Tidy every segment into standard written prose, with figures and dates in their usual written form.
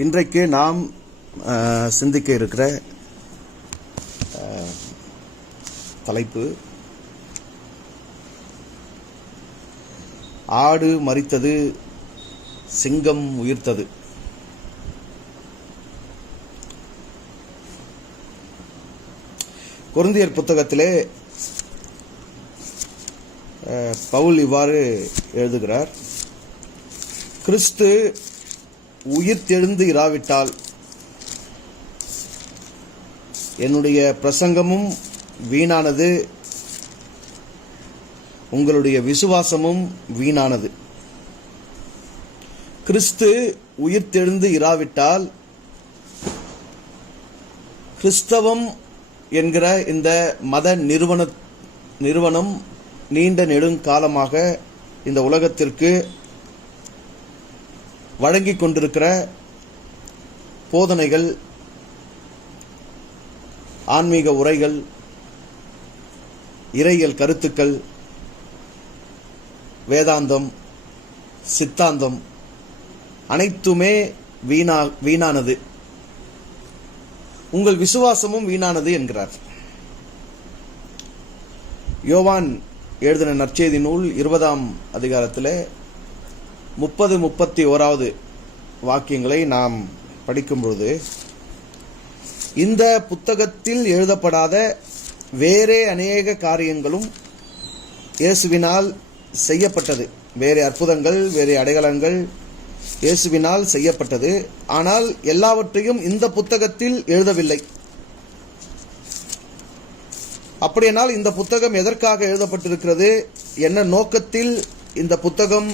இன்றைக்கு நாம் சிந்திக்க இருக்கிற தலைப்பு ஆடு மரித்தது, சிங்கம் உயிர்த்தது. கொரிந்தியர் புத்தகத்திலே பவுல் இவ்வாறு எழுதுகிறார்: கிறிஸ்து உயிர்த்தெழுந்து இராவிட்டால் என்னுடைய பிரசங்கமும் வீணானது, உங்களுடைய விசுவாசமும் வீணானது. கிறிஸ்து உயிர்த்தெழுந்து இராவிட்டால் கிறிஸ்தவம் என்கிற இந்த மத நிறுவனம் நீண்ட நெடுங்காலமாக இந்த உலகத்திற்கு வழங்கிக் கொண்டிருக்கிற போதனைகள், ஆன்மீக உரைகள், இறையியல் கருத்துக்கள், வேதாந்தம், சித்தாந்தம் அனைத்துமே வீணானது, உங்கள் விசுவாசமும் வீணானது என்கிறார். யோவான் எழுதின நற்செய்தி நூல் 20ஆம் அதிகாரத்தில் 30-31 வாக்கியங்களை நாம் படிக்கும்பொழுது, இந்த புத்தகத்தில் எழுதப்படாத வேறே அநேக காரியங்களும் இயேசுவினால் செய்யப்பட்டது. வேறே அற்புதங்கள், வேறே அடையாளங்கள் இயேசுவினால் செய்யப்பட்டது. ஆனால் எல்லாவற்றையும் இந்த புத்தகத்தில் எழுதவில்லை. அப்படியானால் இந்த புத்தகம் எதற்காக எழுதப்பட்டிருக்கிறது? என்ன நோக்கத்தில் இந்த புத்தகம்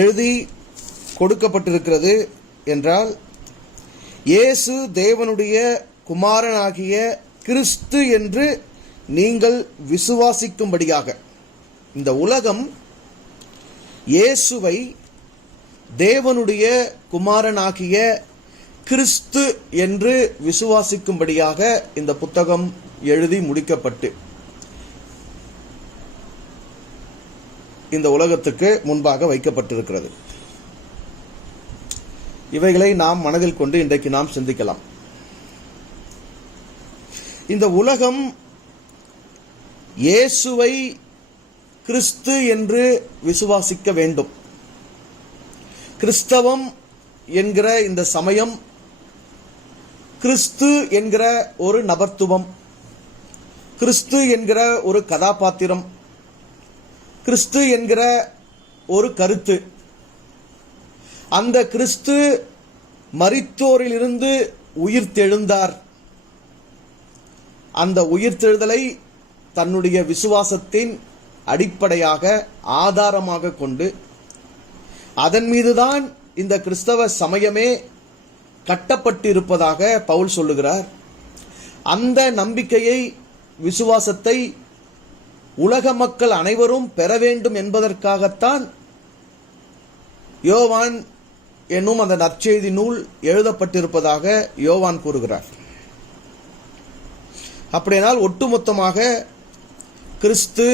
எழுதி கொடுக்கப்பட்டிருக்கிறது என்றால், இயேசு தேவனுடைய குமாரனாகிய கிறிஸ்து என்று நீங்கள் விசுவாசிக்கும்படியாக. இந்த உலகம் இயேசுவை தேவனுடைய குமாரனாகிய கிறிஸ்து என்று விசுவாசிக்கும்படியாக இந்த புத்தகம் எழுதி முடிக்கப்பட்டு இந்த உலகத்துக்கு முன்பாக வைக்கப்பட்டிருக்கிறது. இவைகளை நாம் மனதில் கொண்டு இன்றைக்கு நாம் சிந்திக்கலாம். இந்த உலகம் இயேசுவை கிறிஸ்து என்று விசுவாசிக்க வேண்டும். கிறிஸ்தவம் என்கிற இந்த சமயம் கிறிஸ்து என்கிற ஒரு நபர்த்துவம், கிறிஸ்து என்கிற ஒரு கதாபாத்திரம், கிறிஸ்து என்கிற ஒரு கருத்து, அந்த கிறிஸ்து மரித்தோரிலிருந்து உயிர்த்தெழுந்தார், அந்த உயிர்த்தெழுதலை தன்னுடைய விசுவாசத்தின் அடிப்படையாக ஆதாரமாக கொண்டு அதன் மீதுதான் இந்த கிறிஸ்தவ சமயமே கட்டப்பட்டிருப்பதாக பவுல் சொல்லுகிறார். அந்த நம்பிக்கையை, விசுவாசத்தை உலக மக்கள் அனைவரும் பெற வேண்டும் என்பதற்காகத்தான் யோவான் என்னும் அந்த நற்செய்தி நூல் எழுதப்பட்டிருப்பதாக யோவான் கூறுகிறார். அப்படியானால் ஒட்டுமொத்தமாக கிறிஸ்து,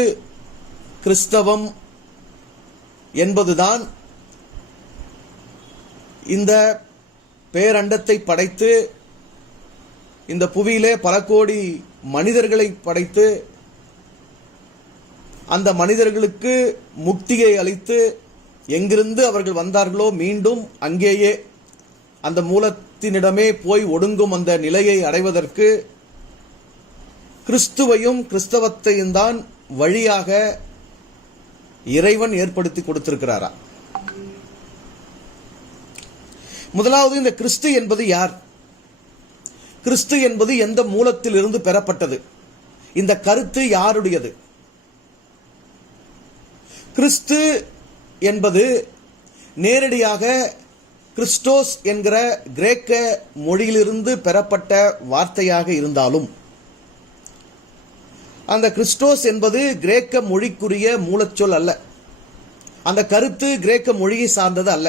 கிறிஸ்தவம் என்பதுதான் இந்த பேரண்டத்தை படைத்து, இந்த புவியிலே பல கோடி மனிதர்களை படைத்து, அந்த மனிதர்களுக்கு முக்தியை அளித்து, எங்கிருந்து அவர்கள் வந்தார்களோ மீண்டும் அங்கேயே அந்த மூலத்தினிடமே போய் ஒடுங்கும் அந்த நிலையை அடைவதற்கு கிறிஸ்துவையும் கிறிஸ்தவத்தையும் தான் வழியாக இறைவன் ஏற்படுத்தி கொடுத்திருக்கிறாரா? முதலாவது, இந்த கிறிஸ்து என்பது யார்? கிறிஸ்து என்பது எந்த மூலத்தில் இருந்து பெறப்பட்டது? இந்த கருத்து யாருடையது? கிறிஸ்து என்பது நேரடியாக கிறிஸ்டோஸ் என்கிற கிரேக்க மொழியிலிருந்து பெறப்பட்ட வார்த்தையாக இருந்தாலும், அந்த கிறிஸ்டோஸ் என்பது கிரேக்க மொழிக்குரிய மூலச்சொல் அல்ல. அந்த கருத்து கிரேக்க மொழியை சார்ந்தது அல்ல.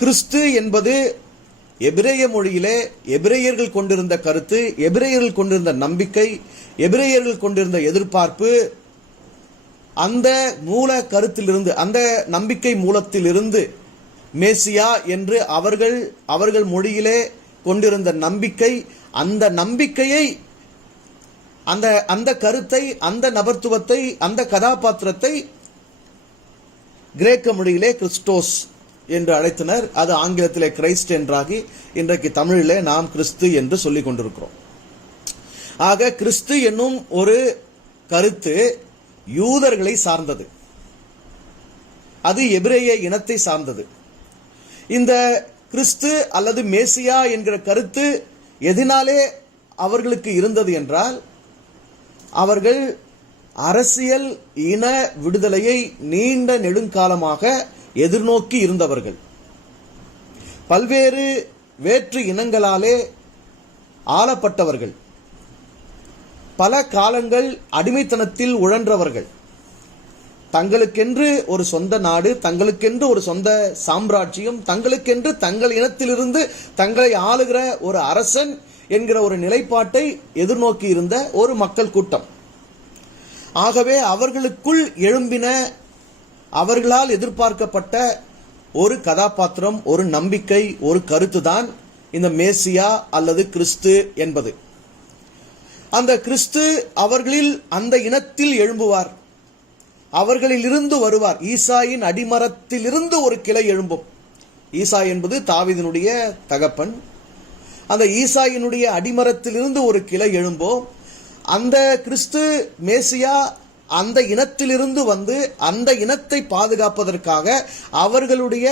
கிறிஸ்து என்பது எபிரேய மொழியிலே எபிரேயர்கள் கொண்டிருந்த கருத்து, எபிரேயர்கள் கொண்டிருந்த நம்பிக்கை, எபிரேயர்கள் கொண்டிருந்த எதிர்பார்ப்பு, அந்த மூல கருத்திலிருந்து, அந்த நம்பிக்கை மூலத்திலிருந்து மேசியா என்று அவர்கள் மொழியிலே கொண்டிருந்த நம்பிக்கை, அந்த நம்பிக்கையை, அந்த கருத்தை, அந்த நபர்த்துவத்தை, அந்த கதாபாத்திரத்தை கிரேக்க மொழியிலே கிறிஸ்டோஸ் என்று அழைத்தனர். அது ஆங்கிலத்திலே கிரைஸ்ட் என்றாகி இன்றைக்கு தமிழிலே நாம் கிறிஸ்து என்று சொல்லிக் கொண்டிருக்கிறோம். ஆக கிறிஸ்து என்னும் ஒரு கருத்து யூதர்களை சார்ந்தது, அது எபிரேய இனத்தை சார்ந்தது. இந்த கிறிஸ்து அல்லது மேசியா என்கிற கருத்து எதனாலே அவர்களுக்கு இருந்தது என்றால், அவர்கள் அரசியல் இன விடுதலையை நீண்ட நெடுங்காலமாக எதிர்நோக்கி இருந்தவர்கள். பல்வேறு வேற்று இனங்களாலே ஆளப்பட்டவர்கள், பல காலங்கள் அடிமைத்தனத்தில் உழன்றவர்கள். தங்களுக்கென்று ஒரு சொந்த நாடு, தங்களுக்கென்று ஒரு சொந்த சாம்ராஜ்யம், தங்களுக்கென்று தங்கள் இனத்திலிருந்து தங்களை ஆளுகிற ஒரு அரசன் என்கிற ஒரு நிலைப்பாட்டை எதிர்நோக்கி இருந்த ஒரு மக்கள் கூட்டம். ஆகவே அவர்களுக்குள் எழும்பின, அவர்களால் எதிர்பார்க்கப்பட்ட ஒரு கதாபாத்திரம், ஒரு நம்பிக்கை, ஒரு கருத்துதான் இந்த மேசியா அல்லது கிறிஸ்து என்பது. அந்த கிறிஸ்து அவர்களில், அந்த இனத்தில் எழும்புவார், அவர்களிலிருந்து வருவார். ஈசாயின் அடிமரத்திலிருந்து ஒரு கிளை எழும்பும். ஈசா என்பது தாவீதினுடைய தகப்பன். அந்த ஈசாயினுடைய அடிமரத்திலிருந்து ஒரு கிளை எழும்பும். அந்த கிறிஸ்து மேசியா அந்த இனத்திலிருந்து வந்து அந்த இனத்தை பாதுகாப்பதற்காக அவர்களுடைய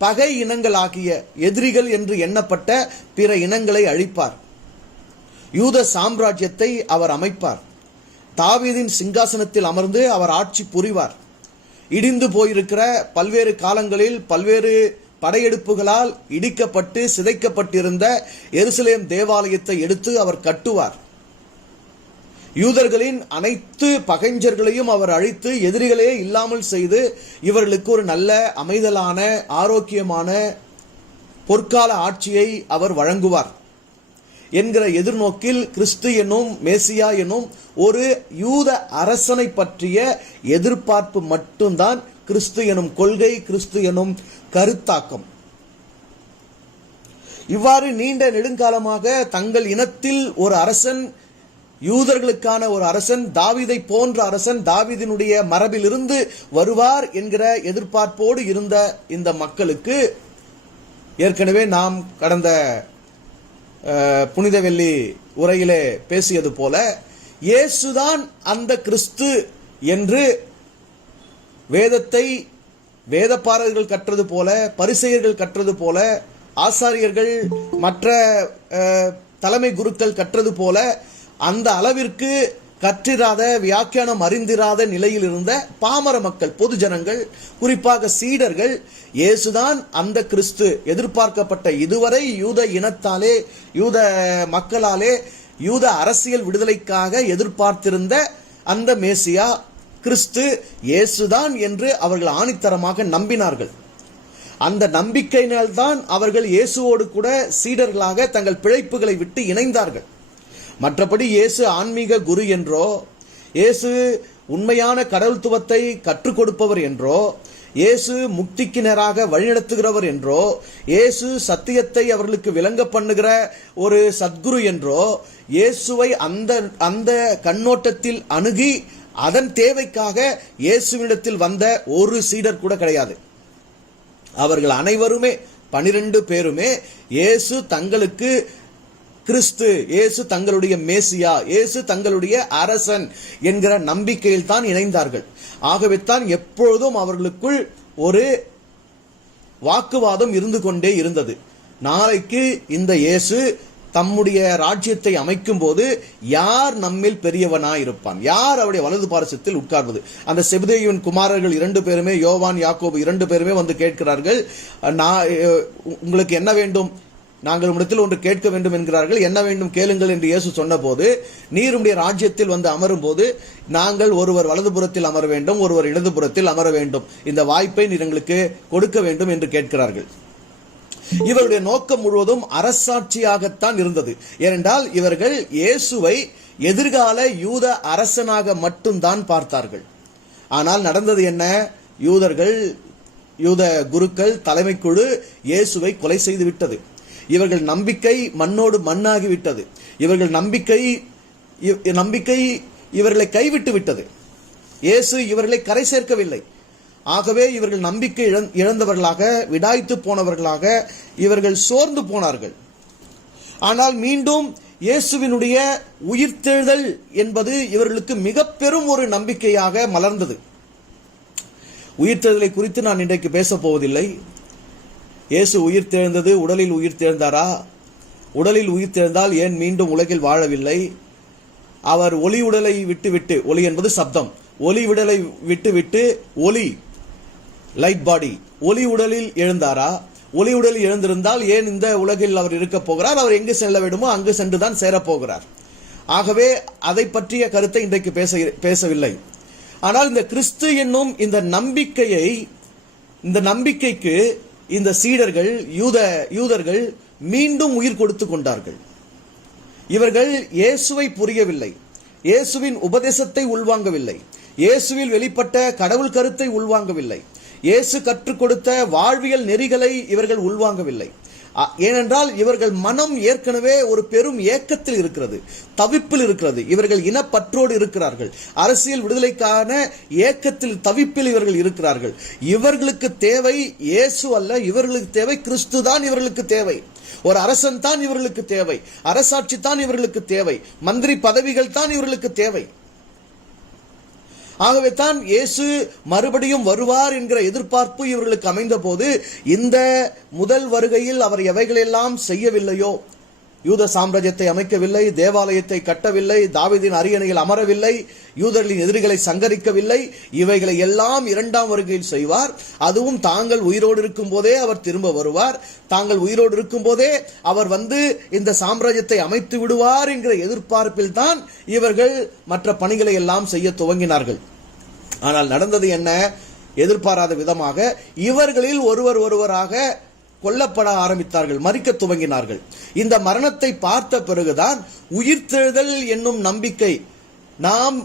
பகை இனங்களாகிய எதிரிகள் என்று எண்ணப்பட்ட பிற இனங்களை அழிப்பார். யூத சாம்ராஜ்யத்தை அவர் அமைப்பார். தாவீதின் சிங்காசனத்தில் அமர்ந்து அவர் ஆட்சி புரிவார். இடிந்து போயிருக்கிற பல்வேறு காலங்களில் பல்வேறு படையெடுப்புகளால் இடிக்கப்பட்டு சிதைக்கப்பட்டிருந்த எருசலேம் தேவாலயத்தை எடுத்து அவர் கட்டுவார். யூதர்களின் அனைத்து பகைஞர்களையும் அவர் அழித்து எதிரிகளே இல்லாமல் செய்து இவர்களுக்கு ஒரு நல்ல அமைதலான ஆரோக்கியமான பொற்கால ஆட்சியை அவர் வழங்குவார் என்கிற எதிர்நோக்கில் கிறிஸ்து என்னும் மேசியா என்னும் ஒரு யூத அரசனை பற்றிய எதிர்பார்ப்பு மட்டும்தான் கிறிஸ்து எனும் கொள்கை, கிறிஸ்து எனும் கருத்தாக்கம். இவ்வாறு நீண்ட நெடுங்காலமாக தங்கள் இனத்தில் ஒரு அரசன், யூதர்களுக்கான ஒரு அரசன், தாவீதை போன்ற அரசன், தாவீதினுடைய மரபிலிருந்து வருவார் என்கிற எதிர்பார்ப்போடு இருந்த இந்த மக்களுக்கு ஏற்கனவே நாம் கடந்த புனித வெள்ளி உரையிலே பேசியது போல இயேசுதான் அந்த கிறிஸ்து என்று வேதத்தை வேதபாரகர்கள் கற்றது போல, பரிசேயர்கள் கற்றது போல, ஆசாரியர்கள் மற்ற தலைமை குருக்கள் கற்றது போல அந்த அளவிற்கு கற்றிராத, வியாக்கியானம் அறிந்திராத நிலையில் இருந்த பாமர மக்கள், பொது ஜனங்கள், குறிப்பாக சீடர்கள் இயேசுதான் அந்த கிறிஸ்து எதிர்பார்க்கப்பட்ட, இதுவரை யூத இனத்தாலே, யூத மக்களாலே, யூத அரசியல் விடுதலைக்காக எதிர்பார்த்திருந்த அந்த மேசியா கிறிஸ்து இயேசுதான் என்று அவர்கள் ஆணித்தரமாக நம்பினார்கள். அந்த நம்பிக்கையினால்தான் அவர்கள் இயேசுவோடு கூட சீடர்களாக தங்கள் பிழைப்புகளை விட்டு இணைந்தார்கள். மற்றபடி இயேசு ஆன்மீக குரு என்றோ, இயேசு உண்மையான கடவுள்துவத்தை கற்றுக் கொடுப்பவர் என்றோ, இயேசு முக்திக்கு நேராக வழிநடத்துகிறவர் என்றோ, இயேசு சத்தியத்தை அவர்களுக்கு விளங்க பண்ணுகிற ஒரு சத்குரு என்றோ, இயேசுவை அந்த கண்ணோட்டத்தில் அணுகி அதன் தேவைக்காக இயேசுவிடத்தில் வந்த ஒரு சீடர் கூட கிடையாது. அவர்கள் அனைவருமே 12 பேருமே இயேசு தங்களுக்கு கிறிஸ்து, இயேசு தங்களுடைய மேசியா, இயேசு தங்களுடைய அரசன் என்கிற நம்பிக்கையில் தான் இணைந்தார்கள். ஆகவே தான் எப்பொழுதும் அவர்களுக்குள் ஒரு வாக்குவாதம் இருந்து கொண்டே இருந்தது. நாளைக்கு இந்த இயேசு தம்முடைய ராஜ்யத்தை அமைக்கும் போது யார் நம்மில் பெரியவனாயிருப்பான், யார் அவருடைய வலது பாரசத்தில் உட்கார்வது. அந்த செபதேயுவின் குமாரர்கள் 2 பேருமே, யோவான், யாக்கோபு 2 பேருமே வந்து கேட்கிறார்கள், உங்களுக்கு என்ன வேண்டும், நாங்கள் உம்மிடத்தில் ஒன்று கேட்க வேண்டும் என்கிறார்கள். என்ன வேண்டும் கேளுங்கள் என்று இயேசு சொன்னபோது, நீர் உம்முடைய ராஜ்யத்தில் வந்து அமரும் போது நாங்கள் ஒருவர் வலதுபுறத்தில் அமர வேண்டும், ஒருவர் இடதுபுறத்தில் அமர வேண்டும், இந்த வாய்ப்பை நீர் எங்களுக்கு கொடுக்க வேண்டும் என்று கேட்கிறார்கள். இவருடைய நோக்கம் முழுவதும் அரசாட்சியாகத்தான் இருந்தது. ஏனென்றால் இவர்கள் இயேசுவை எதிர்கால யூத அரசனாக மட்டும்தான் பார்த்தார்கள். ஆனால் நடந்தது என்ன? யூத குருக்கள் தலைமைக்குழு இயேசுவை கொலை செய்து விட்டது. இவர்கள் நம்பிக்கை மண்ணோடு மண்ணாகிவிட்டது. இவர்கள் நம்பிக்கை இவர்களை கைவிட்டு விட்டது. இயேசு இவர்களை கரை சேர்க்கவில்லை. ஆகவே இவர்கள் நம்பிக்கை இழந்தவர்களாக, விடாய்த்து போனவர்களாக இவர்கள் சோர்ந்து போனார்கள். ஆனால் மீண்டும் இயேசுவினுடைய உயிர்த்தெழுதல் என்பது இவர்களுக்கு மிக பெரும் ஒரு நம்பிக்கையாக மலர்ந்தது. உயிர்த்தெழுதலை குறித்து நான் இன்றைக்கு பேசப் போவதில்லை. இயேசு உயிர்த்தெழுந்தது, உடலில் உயிர்த்தெழுந்தாரா? உடலில் உயிர்த்தெழுந்தால் ஏன் மீண்டும் உலகில் வாழவில்லை? அவர் ஒளி உடலை விட்டுவிட்டு, ஒளி என்பது சப்தம், ஒளி உடலை விட்டுவிட்டு ஒளி, லைட் பாடி, ஒளி உடலில் எழுந்தாரா? ஒளி உடலில் எழுந்திருந்தால் ஏன் இந்த உலகில் அவர் இருக்க போகிறார்? அவர் எங்கு செல்ல வேண்டுமோ அங்கு சென்றுதான் சேரப்போகிறார். ஆகவே அதை பற்றிய கருத்தை இன்றைக்கு பேசவில்லை. ஆனால் இந்த கிறிஸ்து என்னும் இந்த நம்பிக்கைக்கு இந்த சீடர்கள், யூதர்கள் மீண்டும் உயிர் கொடுத்து கொண்டார்கள். இவர்கள் இயேசுவை புரியவில்லை, இயேசுவின் உபதேசத்தை உள்வாங்கவில்லை, இயேசுவில் வெளிப்பட்ட கடவுள் கருத்தை உள்வாங்கவில்லை, இயேசு கற்றுக் கொடுத்த வாழ்வியல் நெறிகளை இவர்கள் உள்வாங்கவில்லை. ஏனென்றால் இவர்கள் மனம் ஏற்கனவே ஒரு பெரும் ஏக்கத்தில் இருக்கிறது, தவிப்பில் இருக்கிறது. இவர்கள் இனப்பற்றோடு இருக்கிறார்கள், அரசியல் விடுதலைக்கான ஏக்கத்தில், தவிப்பில் இவர்கள் இருக்கிறார்கள். இவர்களுக்கு தேவை இயேசு அல்ல, இவர்களுக்கு தேவை கிறிஸ்து தான். இவர்களுக்கு தேவை ஒரு அரசன் தான், இவர்களுக்கு தேவை அரசாட்சி தான், இவர்களுக்கு தேவை மந்திரி பதவிகள் தான், இவர்களுக்கு தேவை. ஆகவே தான் இயேசு மறுபடியும் வருவார் என்கிற எதிர்பார்ப்பு இவர்களுக்கு அமைந்த போது, இந்த முதல் வருகையில் அவர் எவைகளெல்லாம் செய்யவில்லையோ, யூத சாம்ராஜ்யத்தை அமைக்கவில்லை, தேவாலயத்தை கட்டவில்லை, தாவீதின் அரியணையில் அமரவில்லை, யூதர்களின் எதிரிகளை சங்கரிக்கவில்லை, இவைகளை எல்லாம் இரண்டாம் வருகையில் செய்வார். அதுவும் தாங்கள் உயிரோடு இருக்கும் போதே அவர் திரும்ப வருவார். தாங்கள் உயிரோடு இருக்கும் போதே அவர் வந்து இந்த சாம்ராஜ்யத்தை அமைத்து விடுவார் என்கிற எதிர்பார்ப்பில் தான் இவர்கள் மற்ற பணிகளை எல்லாம் செய்ய துவங்கினார்கள். ஆனால் நடந்தது என்ன? எதிர்பாராத விதமாக இவர்களில் ஒருவராக கொல்லப்பட ஆரம்பித்தார்கள், மரிக்க துவங்கினார்கள். இந்த மரணத்தை பார்த்த பிறகுதான் உயிர்த்தெழுதல் என்னும் நம்பிக்கை, நாம்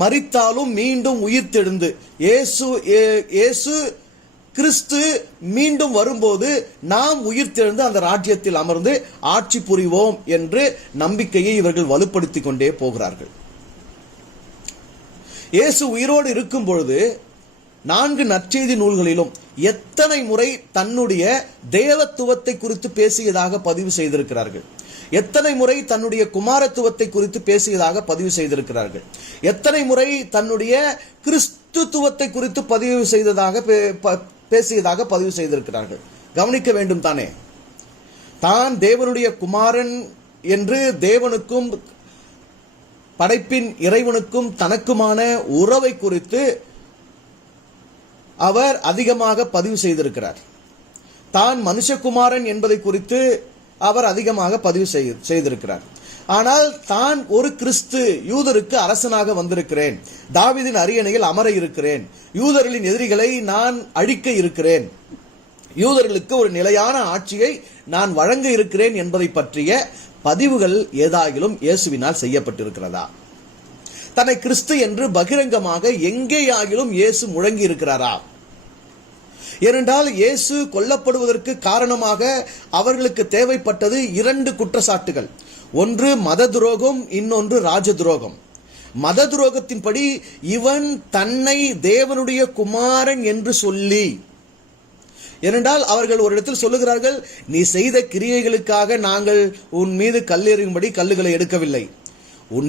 மரித்தாலும் மீண்டும் உயிர்த்தெழுந்து இயேசு கிறிஸ்து மீண்டும் வரும்போது நாம் உயிர்த்தெழுந்து அந்த ராஜ்யத்தில் அமர்ந்து ஆட்சி புரிவோம் என்று நம்பிக்கையை இவர்கள் வலுப்படுத்திக் கொண்டே போகிறார்கள். இயேசு உயிரோடு இருக்கும் பொழுது 4 நற்செய்தி நூல்களிலும் எத்தனை முறை தன்னுடைய தேவத்துவத்தை குறித்து பேசியதாக பதிவு செய்திருக்கிறார்கள். எத்தனை முறை தன்னுடைய குமாரத்துவத்தை குறித்து பேசியதாக பதிவு செய்திருக்கிறார்கள். எத்தனை முறை தன்னுடைய கிறிஸ்துத்துவத்தை குறித்து பேசியதாக பதிவு செய்திருக்கிறார்கள். கவனிக்க வேண்டும் தானே. தான் தேவனுடைய குமாரன் என்று தேவனுக்கும் படைப்பின் இறைவனுக்கும் தனக்குமான உறவை குறித்து அவர் அதிகமாக பதிவு செய்திருக்கிறார். தான் மனுஷகுமாரன் என்பதை குறித்து அவர் அதிகமாக பதிவு செய்திருக்கிறார். ஆனால் தான் ஒரு கிறிஸ்து, யூதருக்கு அரசனாக வந்திருக்கிறேன், தாவீதின் அரியணையில் அமர இருக்கிறேன், யூதர்களின் எதிரிகளை நான் அழிக்க இருக்கிறேன், யூதர்களுக்கு ஒரு நிலையான ஆட்சியை நான் வழங்க இருக்கிறேன் என்பதை பற்றிய பதிவுகள் ஏதாகிலும் இயேசுவினால் செய்யப்பட்டிருக்கிறதா? தன்னை கிறிஸ்து என்று பகிரங்கமாக எங்கேயாகிலும் இயேசு முழங்கி இருக்கிறாரா? ஏனென்றால் இயேசு கொல்லப்படுவதற்கு காரணமாக அவர்களுக்கு தேவைப்பட்டது 2 குற்றச்சாட்டுகள். ஒன்று மத துரோகம், இன்னொன்று ராஜ துரோகம். மத துரோகத்தின்படி இவன் தன்னை தேவனுடைய குமாரன் என்று சொல்லி, ஏனென்றால் அவர்கள் ஒரு இடத்தில் சொல்லுகிறார்கள், நீ செய்த கிரியைகளுக்காக நாங்கள் உன் மீது கல்லெறியும்படி கல்லுகளை எடுக்கவில்லை,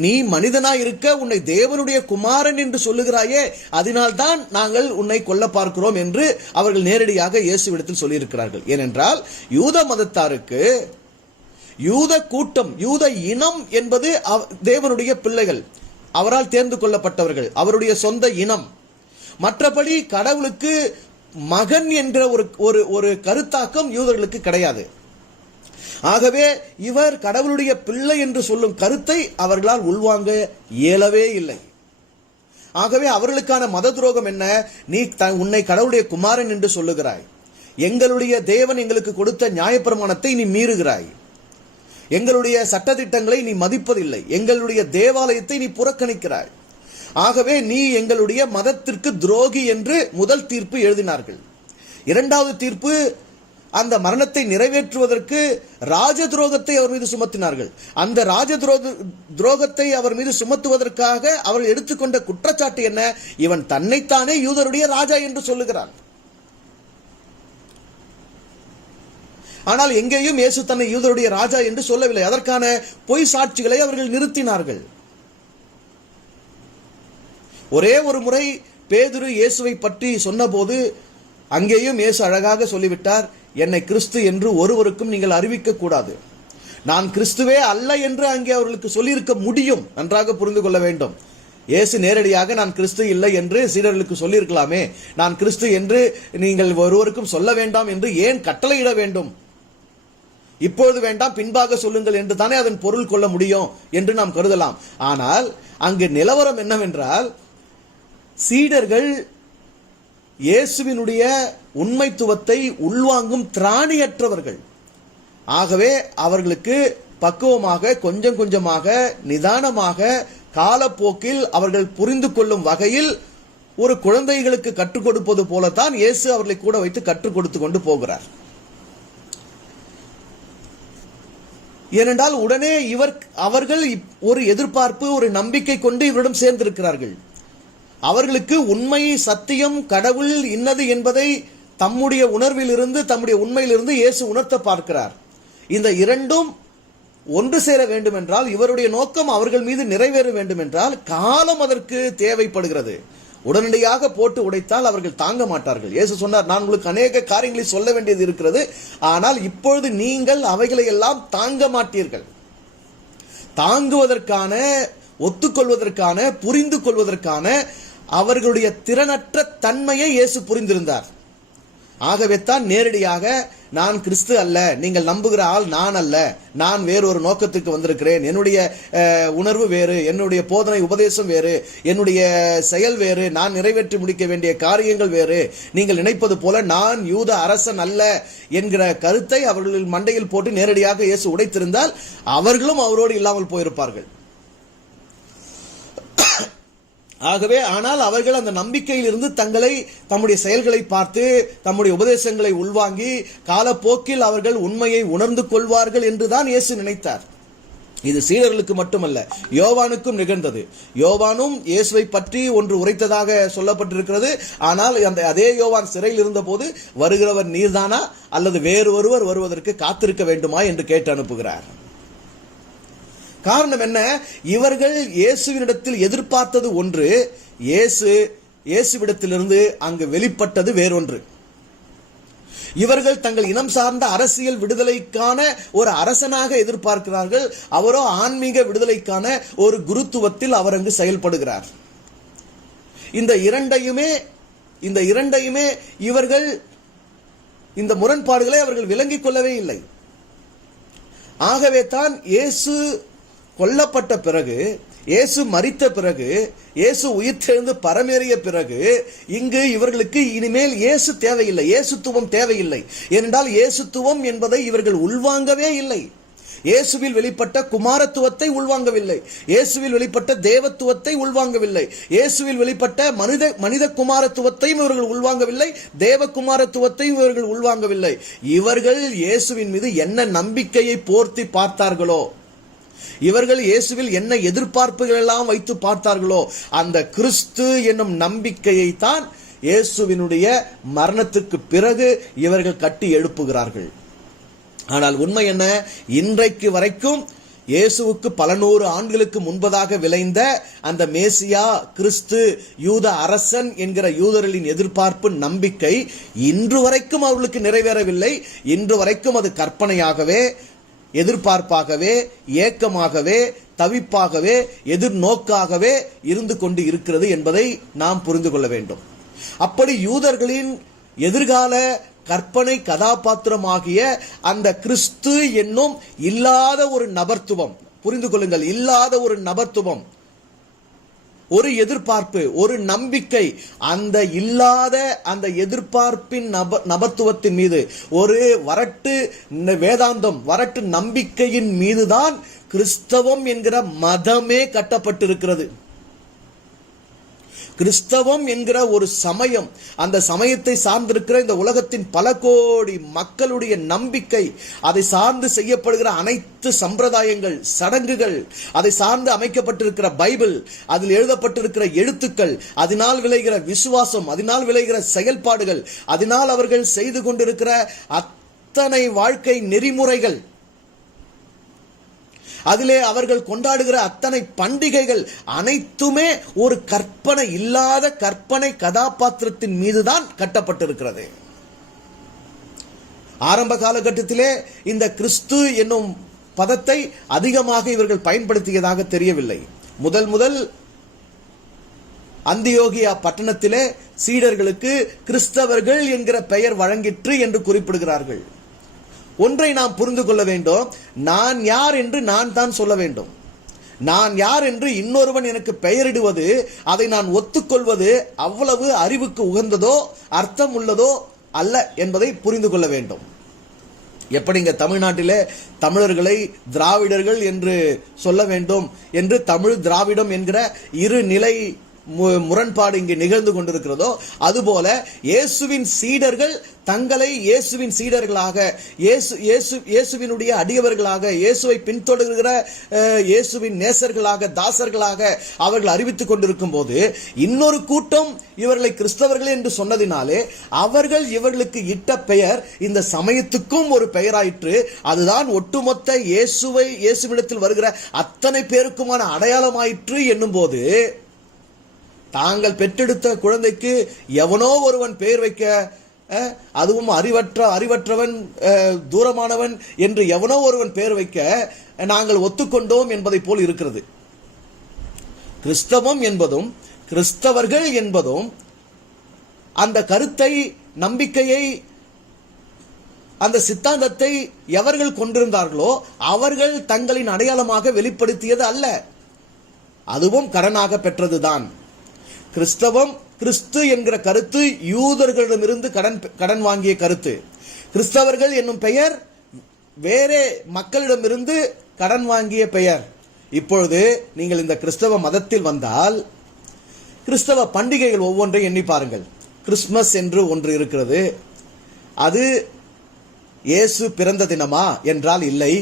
நீ மனிதனாய் இருக்க உன்னை தேவனுடைய குமாரன் என்று சொல்லுகிறாயே, அதனால்தான் நாங்கள் உன்னை கொல்ல பார்க்கிறோம் என்று அவர்கள் நேரடியாக இயேசுவிடத்தில் சொல்லியிருக்கிறார்கள். ஏனென்றால் யூத மதத்தாருக்கு யூத கூட்டம், யூத இனம் என்பது தேவனுடைய பிள்ளைகள், அவரால் தேர்ந்து கொள்ளப்பட்டவர்கள், அவருடைய சொந்த இனம். மற்றபடி கடவுளுக்கு மகன் என்ற ஒரு கருத்தாக்கம் யூதர்களுக்கு கிடையாது. ஆகவே இவர் கடவுளுடைய பிள்ளை என்று சொல்லும் கருத்தை அவர்களால் உள்வாங்க இயலவே இல்லை. ஆகவே அவர்களுக்கான மத துரோகம் என்ன? நீ உன்னை கடவுளுடைய குமாரன் என்று சொல்லுகிறாய், எங்களுடைய தேவன் எங்களுக்கு கொடுத்த நியாயப்பிரமாணத்தை நீ மீறுகிறாய், எங்களுடைய சட்டதிட்டங்களை நீ மதிப்பதில்லை, எங்களுடைய தேவாலயத்தை நீ புறக்கணிக்கிறாய். ஆகவே நீ எங்களுடைய மதத்திற்கு துரோகி என்று முதல் தீர்ப்பு எழுதினார்கள். இரண்டாவது தீர்ப்பு, அந்த மரணத்தை நிறைவேற்றுவதற்கு ராஜ துரோகத்தை அவர் மீது சுமத்தினார்கள். அந்த ராஜ துரோகத்தை அவர் மீது சுமத்துவதற்காக அவர்கள் எடுத்துக்கொண்ட குற்றச்சாட்டு என்ன? இவன் தன்னைத்தானே யூதருடைய ராஜா என்று சொல்லுகிறான். ஆனால் எங்கேயும் இயேசு தன்னை யூதருடைய ராஜா என்று சொல்லவில்லை. அதற்கான பொய் சாட்சிகளை அவர்கள் நிறுத்தினார்கள். ஒரே ஒரு முறை பேதுரு இயேசுவை பற்றி சொன்னபோது அங்கேயும் இயேசு அழகாக சொல்லிவிட்டார், என்னை கிறிஸ்து என்று ஒருவருக்கும் நீங்கள் அறிவிக்க கூடாது. நான் கிறிஸ்துவே அல்ல என்று அங்கே அவர்களுக்கு சொல்லியிருக்க முடியும். நன்றாக புரிந்து கொள்ள வேண்டும். இயேசு நேரடியாக நான் கிறிஸ்து இல்லை என்று சீடர்களுக்கு சொல்லியிருக்கலாமே. நான் கிறிஸ்து என்று நீங்கள் ஒருவருக்கும் சொல்ல வேண்டாம் என்று ஏன் கட்டளையிட வேண்டும்? இப்பொழுது வேண்டாம், பின்பாக சொல்லுங்கள் என்று தானே அதன் பொருள் கொள்ள முடியும் என்று நாம் கருதலாம். ஆனால் அங்கு நிலவரம் என்னவென்றால், சீடர்கள் இயேசுவினுடைய உண்மைத்துவத்தை உள்வாங்கும் திராணியற்றவர்கள். ஆகவே அவர்களுக்கு பக்குவமாக, கொஞ்சம் கொஞ்சமாக, நிதானமாக, காலப்போக்கில் அவர்கள் புரிந்து கொள்ளும் வகையில் ஒரு குழந்தைகளுக்கு கற்றுக் கொடுப்பது போலத்தான் இயேசு அவர்களை கூட வைத்து கற்றுக் கொடுத்து கொண்டு போகிறார். ஏனென்றால் உடனே அவர்கள் ஒரு எதிர்பார்ப்பு, ஒரு நம்பிக்கை கொண்டு இவரிடம் சேர்ந்திருக்கிறார்கள். அவர்களுக்கு உண்மை, சத்தியம், கடவுள் இன்னது என்பதை தம்முடைய உணர்விலிருந்து, தம்முடைய உண்மையிலிருந்து இயேசு உணர்த்த பார்க்கிறார். இந்த இரண்டும் ஒன்று சேர வேண்டும் என்றால், இவருடைய நோக்கம் அவர்கள் மீது நிறைவேற வேண்டும் என்றால் காலம் அதற்கு தேவைப்படுகிறது. உடனடியாக போட்டு உடைத்தால் அவர்கள் தாங்க மாட்டார்கள். இயேசு சொன்னார், நான் உங்களுக்கு அநேக காரியங்களை சொல்ல வேண்டியது இருக்கிறது, ஆனால் இப்பொழுது நீங்கள் அவைகளை எல்லாம் தாங்க மாட்டீர்கள். தாங்குவதற்கான, ஒத்துக்கொள்வதற்கான, புரிந்து கொள்வதற்கான அவர்களுடைய திறனற்ற தன்மையை இயேசு புரிந்திருந்தார். ஆகவே தான் நேரடியாக, நான் கிறிஸ்து அல்ல, நீங்கள் நம்புகிற ஆள் நான் அல்ல, நான் வேறொரு நோக்கத்துக்கு வந்திருக்கிறேன், என்னுடைய உணர்வு வேறு, என்னுடைய போதனை உபதேசம் வேறு, என்னுடைய செயல் வேறு, நான் நிறைவேற்றி முடிக்க வேண்டிய காரியங்கள் வேறு, நீங்கள் நினைப்பது போல நான் யூத அரசன் அல்ல என்கிற கருத்தை அவர்கள் மண்டையில் போட்டு நேரடியாக இயேசு உடைத்திருந்தால் அவர்களும் அவரோடு இல்லாமல் போயிருப்பார்கள். ஆகவே ஆனால் அவர்கள் அந்த நம்பிக்கையில் இருந்து தங்களை, தம்முடைய செயல்களை பார்த்து, தம்முடைய உபதேசங்களை உள்வாங்கி காலப்போக்கில் அவர்கள் உண்மையை உணர்ந்து கொள்வார்கள் என்றுதான் இயேசு நினைத்தார். இது சீடர்களுக்கு மட்டுமல்ல, யோவானுக்கும் நிகழ்ந்தது. யோவானும் இயேசுவை பற்றி ஒன்று உரைத்ததாக சொல்லப்பட்டிருக்கிறது. ஆனால் அதே யோவான் சிறையில் இருந்த போது, வருகிறவர் நீர்தானா அல்லது வேறு ஒருவர் வருவதற்கு காத்திருக்க வேண்டுமா என்று கேட்டு அனுப்புகிறார். காரணம் என்ன? இவர்கள் இயேசுவினிடத்தில் எதிர்பார்த்தது ஒன்று, இயேசுவிடத்திலிருந்து அங்கு வெளிப்பட்டது வேறொன்று. இவர்கள் தங்கள் இனம் சார்ந்த அரசியல் விடுதலைக்கான ஒரு அரசனாக எதிர்பார்க்கிறார்கள். அவரோ ஆன்மீக விடுதலைக்கான ஒரு குருத்துவத்தில் அவர் அங்கு செயல்படுகிறார். இந்த இரண்டையுமே இவர்கள், இந்த முரண்பாடுகளை அவர்கள் விளங்கிக் கொள்ளவே இல்லை. ஆகவே தான் இயேசு கொல்லப்பட்ட பிறகு, இயேசு மரித்த பிறகு, இயேசு உயிர்த்தெழுந்து பரமேறிய பிறகு இங்கு இவர்களுக்கு இனிமேல் இயேசு தேவையில்லை, இயேசுத்துவம் தேவையில்லை. ஏனென்றால் இயேசுத்துவம் என்பதை இவர்கள் உள்வாங்கவே இல்லை. இயேசுவில் வெளிப்பட்ட குமாரத்துவத்தை உள்வாங்கவில்லை, இயேசுவில் வெளிப்பட்ட தேவத்துவத்தை உள்வாங்கவில்லை, இயேசுவில் வெளிப்பட்ட மனித குமாரத்துவத்தையும் இவர்கள் உள்வாங்கவில்லை, தேவ குமாரத்துவத்தையும் இவர்கள் உள்வாங்கவில்லை. இவர்கள் இயேசுவின் மீது என்ன நம்பிக்கையை போர்த்தி பார்த்தார்களோ, இவர்கள் இயேசுவில் என்ன எதிர்பார்ப்புகள் எல்லாம் வைத்து பார்த்தார்களோ, அந்த கிறிஸ்து என்னும் நம்பிக்கையை தான் இயேசுவினுடைய மரணத்திற்கு பிறகு இவர்கள் கட்டி எழுப்புகிறார்கள். ஆனால் உண்மை என்ன? இன்றைக்கு வரைக்கும் இயேசுவுக்கு பல நூறு ஆண்டுகளுக்கு முன்பதாக விளைந்த அந்த மேசியா, கிறிஸ்து, யூத அரசன் என்கிற யூதர்களின் எதிர்பார்ப்பு, நம்பிக்கை இன்று வரைக்கும் அவர்களுக்கு நிறைவேறவில்லை. இன்று வரைக்கும் அது கற்பனையாகவே, எதிர்பார்ப்பாகவே, ஏக்கமாகவே, தவிப்பாகவே, எதிர்நோக்காகவே இருந்து கொண்டு இருக்கிறது என்பதை நாம் புரிந்து கொள்ள வேண்டும். அப்படி யூதர்களின் எதிர்கால கற்பனை கதாபாத்திரமாகிய அந்த கிறிஸ்து என்னும் இல்லாத ஒரு நபர்த்துவம், புரிந்து கொள்ளுங்கள், இல்லாத ஒரு நபர்த்துவம், ஒரு எதிர்பார்ப்பு, ஒரு நம்பிக்கை, அந்த இல்லாத அந்த எதிர்பார்ப்பின் நபத்துவத்தின் மீது, ஒரு வரட்டு வேதாந்தம், வரட்டு நம்பிக்கையின் மீதுதான் கிறிஸ்தவம் என்கிற மதமே கட்டப்பட்டிருக்கிறது. கிறிஸ்தவம் என்கிற ஒரு சமயம், அந்த சமயத்தை சார்ந்திருக்கிற இந்த உலகத்தின் பல கோடி மக்களுடைய நம்பிக்கை, அதை சார்ந்து செய்யப்படுகிற அனைத்து சம்பிரதாயங்கள், சடங்குகள், அதை சார்ந்து அமைக்கப்பட்டிருக்கிற பைபிள், அதில் எழுதப்பட்டிருக்கிற எழுத்துக்கள், அதனால் விளைகிற விசுவாசம், அதனால் விளைகிற செயல்பாடுகள், அதனால் அவர்கள் செய்து கொண்டிருக்கிற அத்தனை வாழ்க்கை நெறிமுறைகள், அதிலே அவர்கள் கொண்டாடுகிற அத்தனை பண்டிகைகள் அனைத்துமே ஒரு கற்பனை இல்லாத கற்பனை கதாபாத்திரத்தின் மீதுதான் கட்டப்பட்டிருக்கிறது. ஆரம்ப காலகட்டத்திலே இந்த கிறிஸ்து என்னும் பதத்தை அதிகமாக இவர்கள் பயன்படுத்தியதாக தெரியவில்லை. முதல் அந்தியோகியா பட்டணத்திலே சீடர்களுக்கு கிறிஸ்தவர்கள் என்கிற பெயர் வழங்கிற்று என்று குறிப்பிடுகிறார்கள். ஒன்றை நாம் புரிந்து கொள்ள வேண்டும், நான் யார் என்று நான் தான் சொல்ல வேண்டும். நான் யார் என்று இன்னொருவன் எனக்கு பெயரிடுவது, அதை நான் ஒத்துக்கொள்வது அவ்வளவு அறிவுக்கு உகந்ததோ அர்த்தம் உள்ளதோ அல்ல என்பதை புரிந்து கொள்ள வேண்டும். எப்படி இங்க தமிழ்நாட்டிலே தமிழர்களை திராவிடர்கள் என்று சொல்ல வேண்டும் என்று தமிழ் திராவிடம் என்கிற இரு நிலை முரண்பாடு இங்கு நிகழ்ந்து கொண்டிருக்கிறதோ, அதுபோல இயேசுவின் சீடர்கள் தங்களை இயேசுவின் சீடர்களாக, இயேசுவினுடைய அடியவர்களாக, இயேசுவை பின்தொடர்கிற இயேசுவின் நேசர்களாக, தாசர்களாக அவர்கள் அறிவித்துக் கொண்டிருக்கும் போது, இன்னொரு கூட்டம் இவர்களை கிறிஸ்தவர்கள் என்று சொன்னதினாலே அவர்கள் இவர்களுக்கு இட்ட பெயர் இந்த சமயத்துக்கும் ஒரு பெயராயிற்று. அதுதான் ஒட்டுமொத்த இயேசுவிடத்தில் வருகிற அத்தனை பேருக்குமான அடையாளமாயிற்று என்னும் போது, தாங்கள் பெற்றெடுத்த குழந்தைக்கு எவனோ ஒருவன் பெயர் வைக்க, அதுவும் அறிவற்றவன், தூரமானவன் என்று எவனோ ஒருவன் பெயர் வைக்க நாங்கள் ஒத்துக்கொண்டோம் என்பதை போல் இருக்கிறது. கிறிஸ்தவம் என்பதும் கிறிஸ்தவர்கள் என்பதும் அந்த கருத்தை, நம்பிக்கையை, அந்த சித்தாந்தத்தை எவர்கள் கொண்டிருந்தார்களோ அவர்கள் தங்களின் அடையாளமாக வெளிப்படுத்தியது அல்ல. அதுவும் கடனாக பெற்றதுதான். கிறிஸ்தவம், கிறிஸ்து என்கிற கருத்து யூதர்களிடமிருந்து கடன் வாங்கிய கருத்து. கிறிஸ்தவர்கள் என்னும் பெயர் வேறே மக்களிடமிருந்து கடன் வாங்கிய பெயர். இப்பொழுது நீங்கள் இந்த கிறிஸ்தவ மதத்தில் வந்தால் கிறிஸ்தவ பண்டிகைகள் ஒவ்வொன்றை எண்ணி பாருங்கள். கிறிஸ்துமஸ் என்று ஒன்று இருக்கிறது. அது இயேசு பிறந்த தினமா என்றால் இல்லை.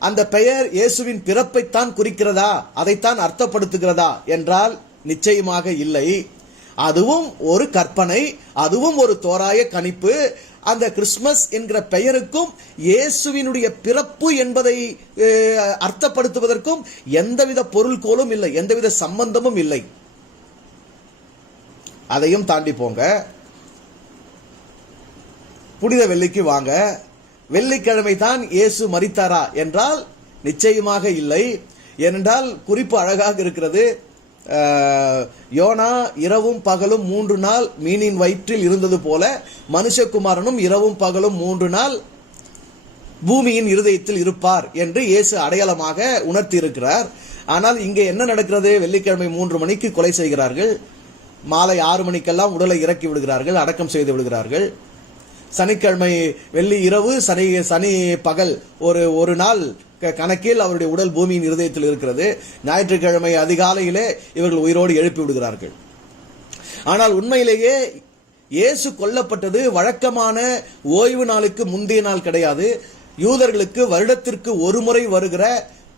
அந்த பெயர் இயேசுவின் பிறப்பைத்தான் குறிக்கிறதா, அதைத்தான் அர்த்தப்படுத்துகிறதா என்றால் நிச்சயமாக இல்லை. அதுவும் ஒரு கற்பனை, அதுவும் ஒரு தோராய கணிப்பு. அந்த கிறிஸ்துமஸ் என்கிற பெயருக்கும் இயேசுவினுடைய பிறப்பு என்பதை அர்த்தப்படுத்துவதற்கும் எந்தவித பொருள்கோளும் இல்லை, எந்தவித சம்பந்தமும் இல்லை. அதையும் தாண்டி போங்க. புனித வெள்ளிக்கு வாங்க. வெள்ளிக்கிழமை தான் இயேசு மரித்தாரா என்றால் நிச்சயமாக இல்லை. ஏனென்றால் குறிப்பு அழகாக இருக்கிறது. யோனா இரவும் பகலும் 3 நாள் மீனின் வயிற்றில் இருந்தது போல மனுஷகுமாரனும் இரவும் பகலும் 3 நாள் பூமியின் இருதயத்தில் இருப்பார் என்று இயேசு அடையாளமாக உணர்த்தி இருக்கிறார். ஆனால் இங்கே என்ன நடக்கிறது? வெள்ளிக்கிழமை 3 மணிக்கு கொலை செய்கிறார்கள். மாலை 6 மணிக்கெல்லாம் உடலை இறக்கி விடுகிறார்கள், அடக்கம் செய்து விடுகிறார்கள். சனிக்கிழமை வெள்ளி இரவு, சனி பகல் ஒரு நாள் கணக்கில் அவருடைய உடல் பூமியின் இருதயத்தில் இருக்கிறது. ஞாயிற்றுக்கிழமை அதிகாலையிலே இவர்கள் உயிரோடு எழுப்பி விடுகிறார்கள். ஆனால் உண்மையிலேயே இயேசு கொல்லப்பட்டது வழக்கமான ஓய்வு நாளுக்கு முந்தைய நாள் கிடையாது. யூதர்களுக்கு வருடத்திற்கு ஒரு முறை வருகிற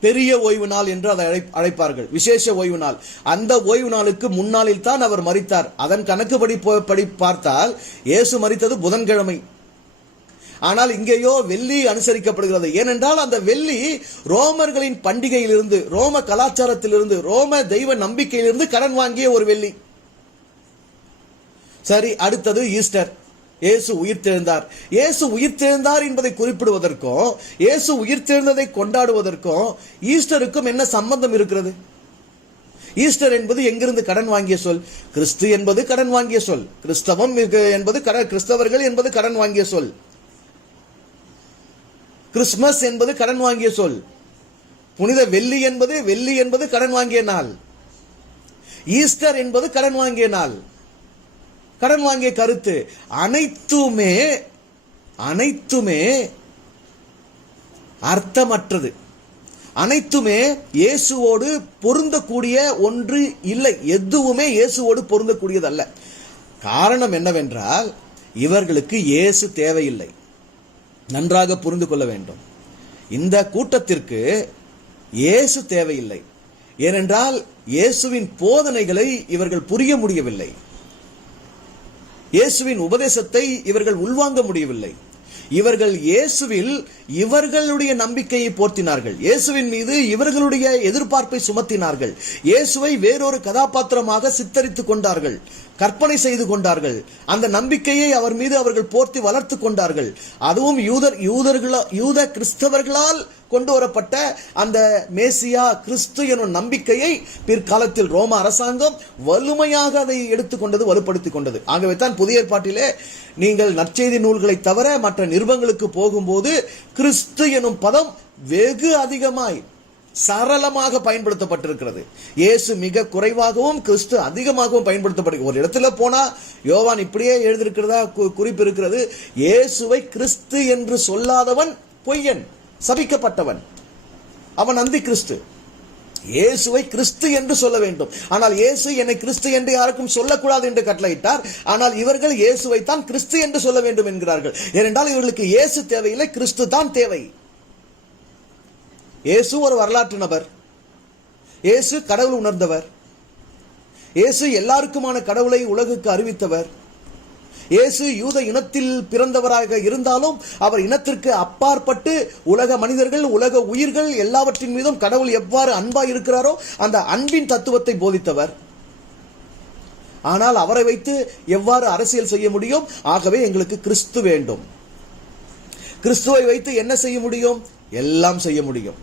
பெரிய ஓய்வு நாள் என்று அதை அழைப்பார்கள், விசேஷ ஓய்வு நாள். அந்த ஓய்வு நாளுக்கு முன்னாளில் தான் அவர் மரித்தார். அதன் கணக்குப்படி பார்த்தால் இயேசு மரித்தது புதன்கிழமை. ஆனால் இங்கேயோ வெள்ளி அனுசரிக்கப்படுகிறது. ஏனென்றால் அந்த வெள்ளி ரோமர்களின் பண்டிகையிலிருந்து, ரோம கலாச்சாரத்திலிருந்து, ரோம தெய்வ நம்பிக்கையிலிருந்து கடன் வாங்கிய ஒரு வெள்ளி. சரி, அடுத்தது ஈஸ்டர். இயேசு உயிர்த்தெழுந்தார். இயேசு உயிர்த்தெழுந்தார் என்பதை குறிப்பிடுவதற்கும் இயேசு உயிர்த்தெழுந்ததை கொண்டாடுவதற்கும் ஈஸ்டருக்கும் என்ன சம்பந்தம் இருக்கிறது? ஈஸ்டர் என்பது எங்கிருந்து கடன் வாங்கிய சொல்? கிறிஸ்து என்பது கடன் வாங்கிய சொல். கிறிஸ்தவம் என்பது கிறிஸ்தவர்கள் என்பது கடன் வாங்கிய சொல். கிறிஸ்துமஸ் என்பது கடன் வாங்கிய சொல். புனித வெள்ளி என்பது கடன் வாங்கிய நாள். ஈஸ்டர் என்பது கடன் வாங்கிய நாள், கடன் வாங்கிய கருத்து. அனைத்துமே அர்த்தமற்றது. அனைத்துமே இயேசுவோடு பொருந்தக்கூடிய ஒன்று இல்லை. எதுவுமே இயேசுவோடு பொருந்தக்கூடியதல்ல. காரணம் என்னவென்றால், இவர்களுக்கு இயேசு தேவையில்லை. நன்றாக புரிந்து கொள்ள வேண்டும். இந்த கூட்டத்திற்கு இயேசு தேவையில்லை. ஏனென்றால் இயேசுவின் போதனைகளை இவர்கள் புரிய முடியவில்லை. இயேசுவின் உபதேசத்தை இவர்கள் உள்வாங்க முடியவில்லை. இவர்கள் இயேசுவில் இவர்களுடைய நம்பிக்கையை போர்த்தினார்கள். இயேசுவின் மீது இவர்களுடைய எதிர்பார்ப்பை சுமத்தினார்கள். இயேசுவை வேறொரு கதாபாத்திரமாக சித்தரித்துக் கொண்டார்கள், கற்பனை செய்து கொண்டார்கள். அந்த நம்பிக்கையை அவர் மீது அவர்கள் போர்த்தி வளர்த்து கொண்டார்கள். அதுவும் யூத கிறிஸ்தவர்களால் கொண்டு வரப்பட்ட அந்த மேசியா கிறிஸ்து எனும் நம்பிக்கையை பிற்காலத்தில் ரோம அரசாங்கம் வலிமையாக அதை எடுத்துக்கொண்டது, வலுப்படுத்திக் கொண்டது. ஆகவே தான் புதிய ஏற்பாட்டிலே நீங்கள் நற்செய்தி நூல்களை தவிர மற்ற நிருபங்களுக்கு போகும்போது கிறிஸ்து எனும் பதம் வெகு அதிகமாய் சரளமாக பயன்படுத்தப்பட்டிருக்கிறது. இயேசு மிக குறைவாகவும் கிறிஸ்து அதிகமாகவும் பயன்படுத்தப்படுகிறது. ஒரு இடத்துல போனா யோவான் இப்படியே எழுதியிருக்கிறதா குறிப்பு இருக்கிறது, இயேசுவை கிறிஸ்து என்று சொல்லாதவன் பொய்யன், சபிக்கப்பட்டவன், அவன் அந்தி கிறிஸ்து. இயேசுவை கிறிஸ்து என்று சொல்ல வேண்டும். ஆனால் இயேசு என்னை கிறிஸ்து என்று யாருக்கும் சொல்லக்கூடாது என்று கட்டளையிட்டார். ஆனால் இவர்கள் இயேசுவை தான் கிறிஸ்து என்று சொல்ல வேண்டும் என்கிறார்கள். ஏனென்றால் இவர்களுக்கு இயேசு தேவையில்லை, கிறிஸ்து தான் தேவை. இயேசு ஒரு வரலாற்று நபர். இயேசு கடவுள் உணர்ந்தவர். இயேசு எல்லாருக்குமான கடவுளை உலகுக்கு அறிவித்தவர். இயேசு யூத இனத்தில் பிறந்தவராக இருந்தாலும் அவர் இனத்திற்கு அப்பாற்பட்டு உலக மனிதர்கள், உலக உயிர்கள் எல்லாவற்றின் மீதும் கடவுள் எவ்வாறு அன்பாய் இருக்கிறாரோ அந்த அன்பின் தத்துவத்தை போதித்தவர். ஆனால் அவரை வைத்து எவ்வாறு அரசியல் செய்ய முடியும்? ஆகவே எங்களுக்கு கிறிஸ்து வேண்டும். கிறிஸ்துவை வைத்து என்ன செய்ய முடியும்? எல்லாம் செய்ய முடியும்.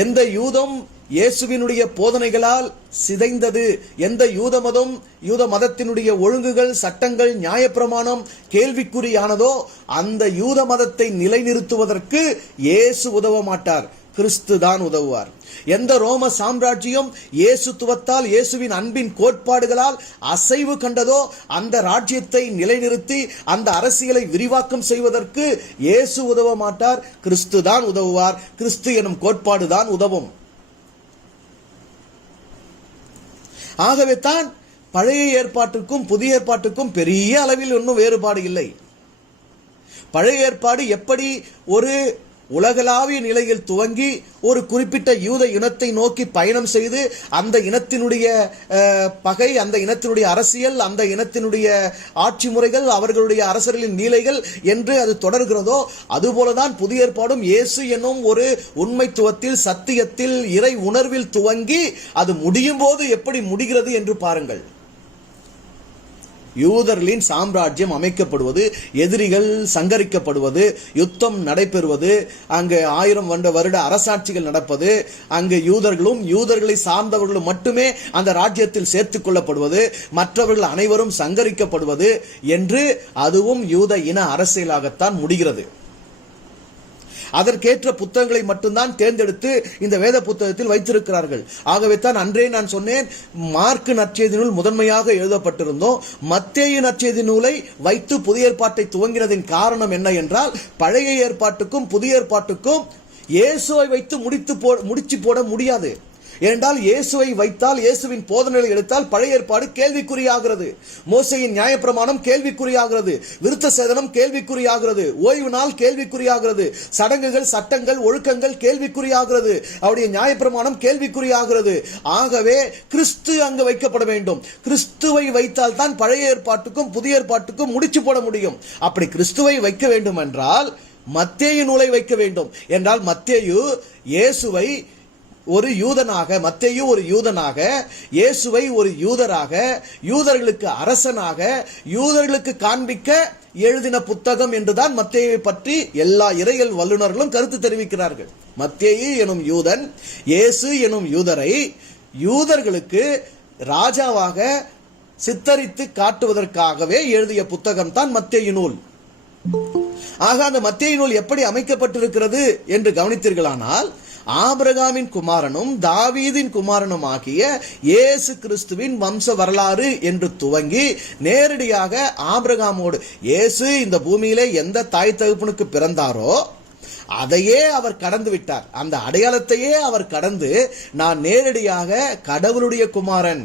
எந்த யூதம் இயேசுவினுடைய போதனைகளால் சிதைந்தது, எந்த யூத மதத்தினுடைய ஒழுங்குகள், சட்டங்கள், நியாயப்பிரமாணம் கேள்விக்குறியானதோ அந்த யூத மதத்தை நிலைநிறுத்துவதற்கு இயேசு உதவ மாட்டார், கிறிஸ்து தான் உதவுவார். எந்த ரோம சாம்ராஜ்யம் இயேசுத்துவத்தால், இயேசுவின் அன்பின் கோட்பாடுகளால் அசைவு கண்டதோ அந்த ராஜ்யத்தை நிலைநிறுத்தி அந்த அரசியலை விரிவாக்கம் செய்வதற்கு இயேசு உதவ மாட்டார், கிறிஸ்து தான் உதவுவார். கிறிஸ்து எனும் கோட்பாடு தான் உதவும். ஆகவே தான் பழைய ஏற்பாட்டுக்கும் புதிய ஏற்பாட்டுக்கும் பெரிய அளவில் ஒன்றும் வேறுபாடு இல்லை. பழைய ஏற்பாடு எப்படி ஒரு உலகளாவிய நிலையில் துவங்கி ஒரு குறிப்பிட்ட யூத இனத்தை நோக்கி பயணம் செய்து அந்த இனத்தினுடைய பகை, அந்த இனத்தினுடைய அரசியல், அந்த இனத்தினுடைய ஆட்சி முறைகள், அவர்களுடைய அரசர்களின் நீலைகள் என்று அது தொடர்கிறதோ அதுபோலதான் புதிய ஏற்பாடும் இயேசு என்னும் ஒரு உண்மைத்துவத்தில், சத்தியத்தில், இறை உணர்வில் துவங்கி அது முடியும் போது எப்படி முடிகிறது என்று பாருங்கள். யூதர்களின் சாம்ராஜ்யம் அமைக்கப்படுவது, எதிரிகள் சங்கரிக்கப்படுவது, யுத்தம் நடைபெறுவது, அங்கு 1000 வருட அரசாட்சிகள் நடப்பது, அங்கு யூதர்களும் யூதர்களை சார்ந்தவர்களும் மட்டுமே அந்த ராஜ்யத்தில் சேர்த்துக் கொள்ளப்படுவது, மற்றவர்கள் அனைவரும் சங்கரிக்கப்படுவது என்று அதுவும் யூத இன அரசியலாகத்தான் முடிகிறது. அதற்கேற்ற புத்தகங்களை மட்டும்தான் தேர்ந்தெடுத்து இந்த வேத புத்தகத்தில் வைத்திருக்கிறார்கள். ஆகவே தான் அன்றே நான் சொன்னேன், மார்க்கு நற்செய்தி நூல் முதன்மையாக எழுதப்பட்டிருந்தோம், மத்தேயு நற்செய்தி நூலை வைத்து புதிய ஏற்பாட்டை துவங்கினதின் காரணம் என்ன என்றால், பழைய ஏற்பாட்டுக்கும் புதிய ஏற்பாட்டுக்கும் இயேசுவை வைத்து முடிச்சு போட முடியாது. ஏனென்றால் இயேசுவை வைத்தால், இயேசுவின் போதனைகளை எடுத்தால் பழைய ஏற்பாடு கேள்விக்குறியாகிறது. மோசேயின் நியாயப்பிரமாணம் கேள்விக்குறியாகிறது, விருத்த சேதனம் கேள்விக்குறியாகிறது, ஓய்வு நாள் கேள்விக்குறியாகிறது, சடங்குகள், சட்டங்கள், ஒழுக்கங்கள் கேள்விக்குறியாகிறது, அவருடைய நியாயப்பிரமாணம் கேள்விக்குறியாகிறது. ஆகவே கிறிஸ்து அங்கு வைக்கப்பட வேண்டும். கிறிஸ்துவை வைத்தால் தான் பழைய ஏற்பாட்டுக்கும் புதிய ஏற்பாட்டுக்கும் முடிச்சு போட முடியும். அப்படி கிறிஸ்துவை வைக்க வேண்டும் என்றால் மத்தேயு நூலை வைக்க வேண்டும். என்றால் மத்தேயு இயேசுவை ஒரு யூதனாக, மத்தேயு ஒரு யூதனாக, இயேசுவை ஒரு யூதராக, யூதர்களுக்கு அரசனாக, யூதர்களுக்கு காண்பிக்க எழுதின புத்தகம் என்றுதான் மத்தேயுவை பற்றி எல்லா இறையியல் வல்லுநர்களும் கருத்து தெரிவிக்கிறார்கள். மத்தேயு எனும் யூதன் இயேசு எனும் யூதரை யூதர்களுக்கு ராஜாவாக சித்தரித்து காட்டுவதற்காகவே எழுதிய புத்தகம் தான் மத்தேயு நூல். ஆக அந்த மத்தேயு நூல் எப்படி அமைக்கப்பட்டிருக்கிறது என்று கவனித்தீர்களானால், ஆபிரகாமின் குமாரனும் தாவீதின் குமாரனும் ஆகிய இயேசு கிறிஸ்துவின் வம்ச வரலாறு என்று துவங்கி நேரடியாக ஆபிரகாமோடு, இயேசு இந்த பூமியிலே எந்த தாய் தகப்பனுக்கு பிறந்தாரோ அதையே அவர் கடந்து விட்டார். அந்த அடையாளத்தையே அவர் கடந்து நான் நேரடியாக கடவுளுடைய குமாரன்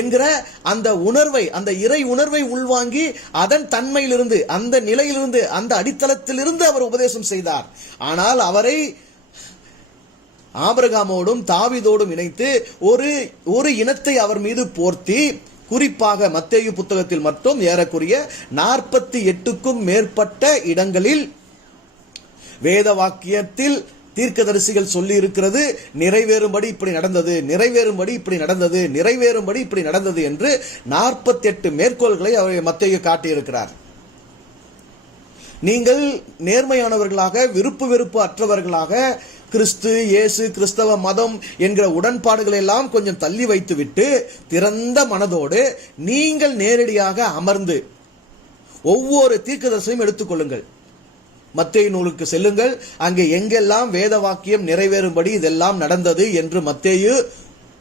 என்கிற அந்த உணர்வை, அந்த இறை உணர்வை உள்வாங்கி அதன் தன்மையிலிருந்து, அந்த நிலையிலிருந்து, அந்த அடித்தளத்திலிருந்து அவர் உபதேசம் செய்தார். ஆனால் அவரை ஆபிரகாமோடும் தாவீதோடும் இணைத்து ஒரு இனத்தை அவர் மீது போர்த்தி, குறிப்பாக மத்தேயு புத்தகத்தில் மட்டும் ஏறக்குறைய 48க்கும் மேற்பட்ட இடங்களில் வேத வாக்கியத்தில் தீர்க்கதரிசிகள் சொல்லி இருக்கிறது நிறைவேறும்படி இப்படி நடந்தது, நிறைவேறும்படி இப்படி நடந்தது, நிறைவேறும்படி இப்படி நடந்தது என்று 48 மேற்கோள்களை அவர் மத்தேயு காட்டியிருக்கிறார். நீங்கள் நேர்மையானவர்களாக, விருப்பு வெறுப்பு அற்றவர்களாக கிறிஸ்து, இயேசு, கிறிஸ்தவ மதம் என்கிற உடன்பாடுகளை எல்லாம் கொஞ்சம் தள்ளி வைத்துவிட்டு திறந்த மனதோடு நீங்கள் நேரடியாக அமர்ந்து ஒவ்வொரு தீர்க்கதரிசியும் எடுத்துக்கொள்ளுங்கள். மத்தேயு நூலுக்கு செல்லுங்கள். அங்கே எங்கெல்லாம் வேத வாக்கியம் நிறைவேறும்படி இதெல்லாம் நடந்தது என்று மத்தேயு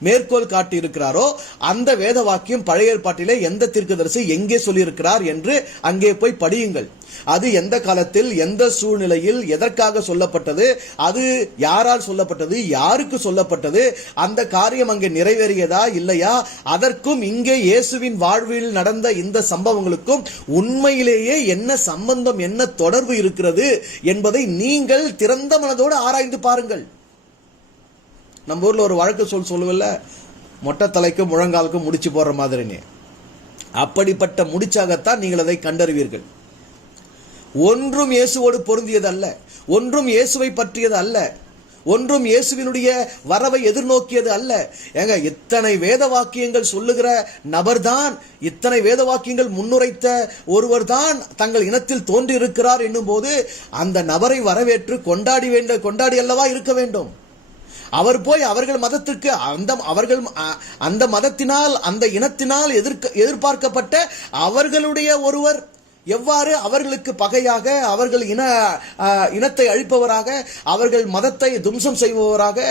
மேற்கோள் காட்டி இருக்கிறாரோ அந்த வேத வாக்கியம் பழைய ஏற்பாட்டிலே எந்த தீர்க்கதரிசி எங்கே சொல்லியிருக்கிறார் என்று அங்கே போய் படியுங்கள். அது எந்த காலத்தில், எந்த சூழ்நிலையில், எதற்காக சொல்லப்பட்டது, அது யாரால் சொல்லப்பட்டது, யாருக்கு சொல்லப்பட்டது, அந்த காரியம் அங்கே நிறைவேறியதா இல்லையா, அதற்கும் இங்கே இயேசுவின் வாழ்வில் நடந்த இந்த சம்பவங்களுக்கும் உண்மையிலேயே என்ன சம்பந்தம், என்ன தொடர்பு இருக்கிறது என்பதை நீங்கள் திறந்த மனதோடு ஆராய்ந்து பாருங்கள். நம்ம ஊர்ல ஒரு வழக்கு சொல்லுவல்ல, மொட்டை தலைக்கும் முழங்காலுக்கும் முடிச்சு போடுற மாதிரினே, அப்படிப்பட்ட முடிச்சாகத்தான் நீங்கள் அதை கண்டறிவீர்கள். ஒன்றும் இயேசுவோடு பொருந்தியது அல்ல, ஒன்றும் இயேசுவை பற்றியது அல்ல, ஒன்றும் இயேசுவினுடைய வரவை எதிர்நோக்கியது அல்ல. ஏங்க, இத்தனை வேத வாக்கியங்கள் சொல்லுகிற நபர்தான், இத்தனை வேத வாக்கியங்கள் முன்னுரைத்த ஒருவர் தான் தங்கள் இனத்தில் தோன்றி இருக்கிறார் என்னும் போது அந்த நபரை வரவேற்று கொண்டாடி அல்லவா இருக்க வேண்டும். அவர் போய் அவர்கள் மதத்திற்கு, அந்த மதத்தினால், அந்த இனத்தினால் எதிர்பார்க்கப்பட்ட அவர்களுடைய ஒருவர் எவ்வாறு அவர்களுக்கு பகையாக, அவர்கள் இனத்தை அழிப்பவராக, அவர்கள் மதத்தை தும்சம் செய்பவராக,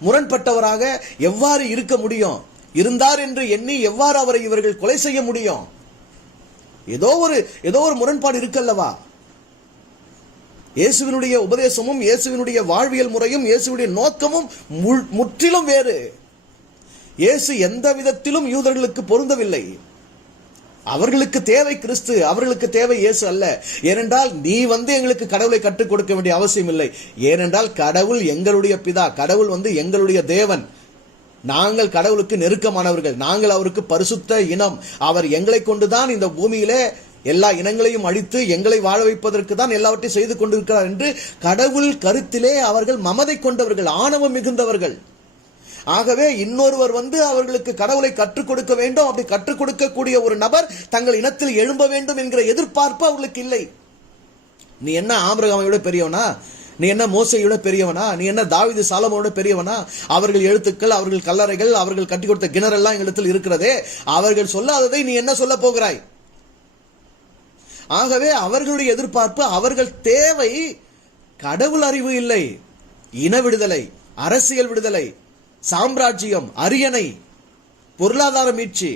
முரண்பட்டவராக எவ்வாறு இருக்க முடியும்? இருந்தார் என்று எண்ணி எவ்வாறு அவரை இவர்கள் கொலை செய்ய முடியும்? ஏதோ ஒரு முரண்பாடு இருக்கல்லவா? இயேசுவினுடைய உபதேசமும், இயேசுவினுடைய வாழ்வியல் முறையும், இயேசுவினுடைய நோக்கமும் முற்றிலும் வேறு. இயேசு எந்த விதத்திலும் யூதர்களுக்கு பொருந்தவில்லை. அவர்களுக்கு தேவை கிறிஸ்து, அவர்களுக்கு தேவை இயேசு அல்ல. ஏனென்றால் நீ எங்களுக்கு கடவுளை கற்றுக் கொடுக்க வேண்டிய அவசியம் இல்லை. ஏனென்றால் கடவுள் எங்களுடைய பிதா, கடவுள் எங்களுடைய தேவன். நாங்கள் கடவுளுக்கு நெருக்கமானவர்கள், நாங்கள் அவருக்கு பரிசுத்த இனம். அவர் எங்களை கொண்டுதான் இந்த பூமியிலே எல்லா இனங்களையும் அழித்து எங்களை வாழ வைப்பதற்கு தான் எல்லாவற்றையும் செய்து கொண்டிருக்கிறார் என்று கடவுள் கருத்திலே அவர்கள் மமதை கொண்டவர்கள், ஆணவம் மிகுந்தவர்கள். ஆகவே இன்னொருவர் அவர்களுக்கு கடவுளை கற்றுக் கொடுக்க வேண்டும், அப்படி கற்றுக் கொடுக்கக்கூடிய ஒரு நபர் தங்கள் இனத்தில் எழும்ப வேண்டும் என்கிற எதிர்பார்ப்பு அவர்களுக்கு இல்லை. நீ என்ன ஆபிரகாமையோட பெரியவனா? நீ என்ன மோசையோட பெரியவனா? நீ என்ன தாவீது சாலமோனோட பெரியவனா? அவர்கள் எழுத்துக்கள், அவர்கள் கல்லறைகள், அவர்கள் கட்டி கொடுத்த கிணறெல்லாம் எங்களிடத்தில் இருக்கிறதே, அவர்கள் சொல்லாததை நீ என்ன சொல்ல போகிறாய்? ஆகவே அவர்களுடைய எதிர்பார்ப்பு, அவர்கள் தேவை கடவுள் அறிவு இல்லை, இன விடுதலை, அரசியல் விடுதலை, சாம்ராஜ்யம், அரியணை, பொருளாதார மீட்சி.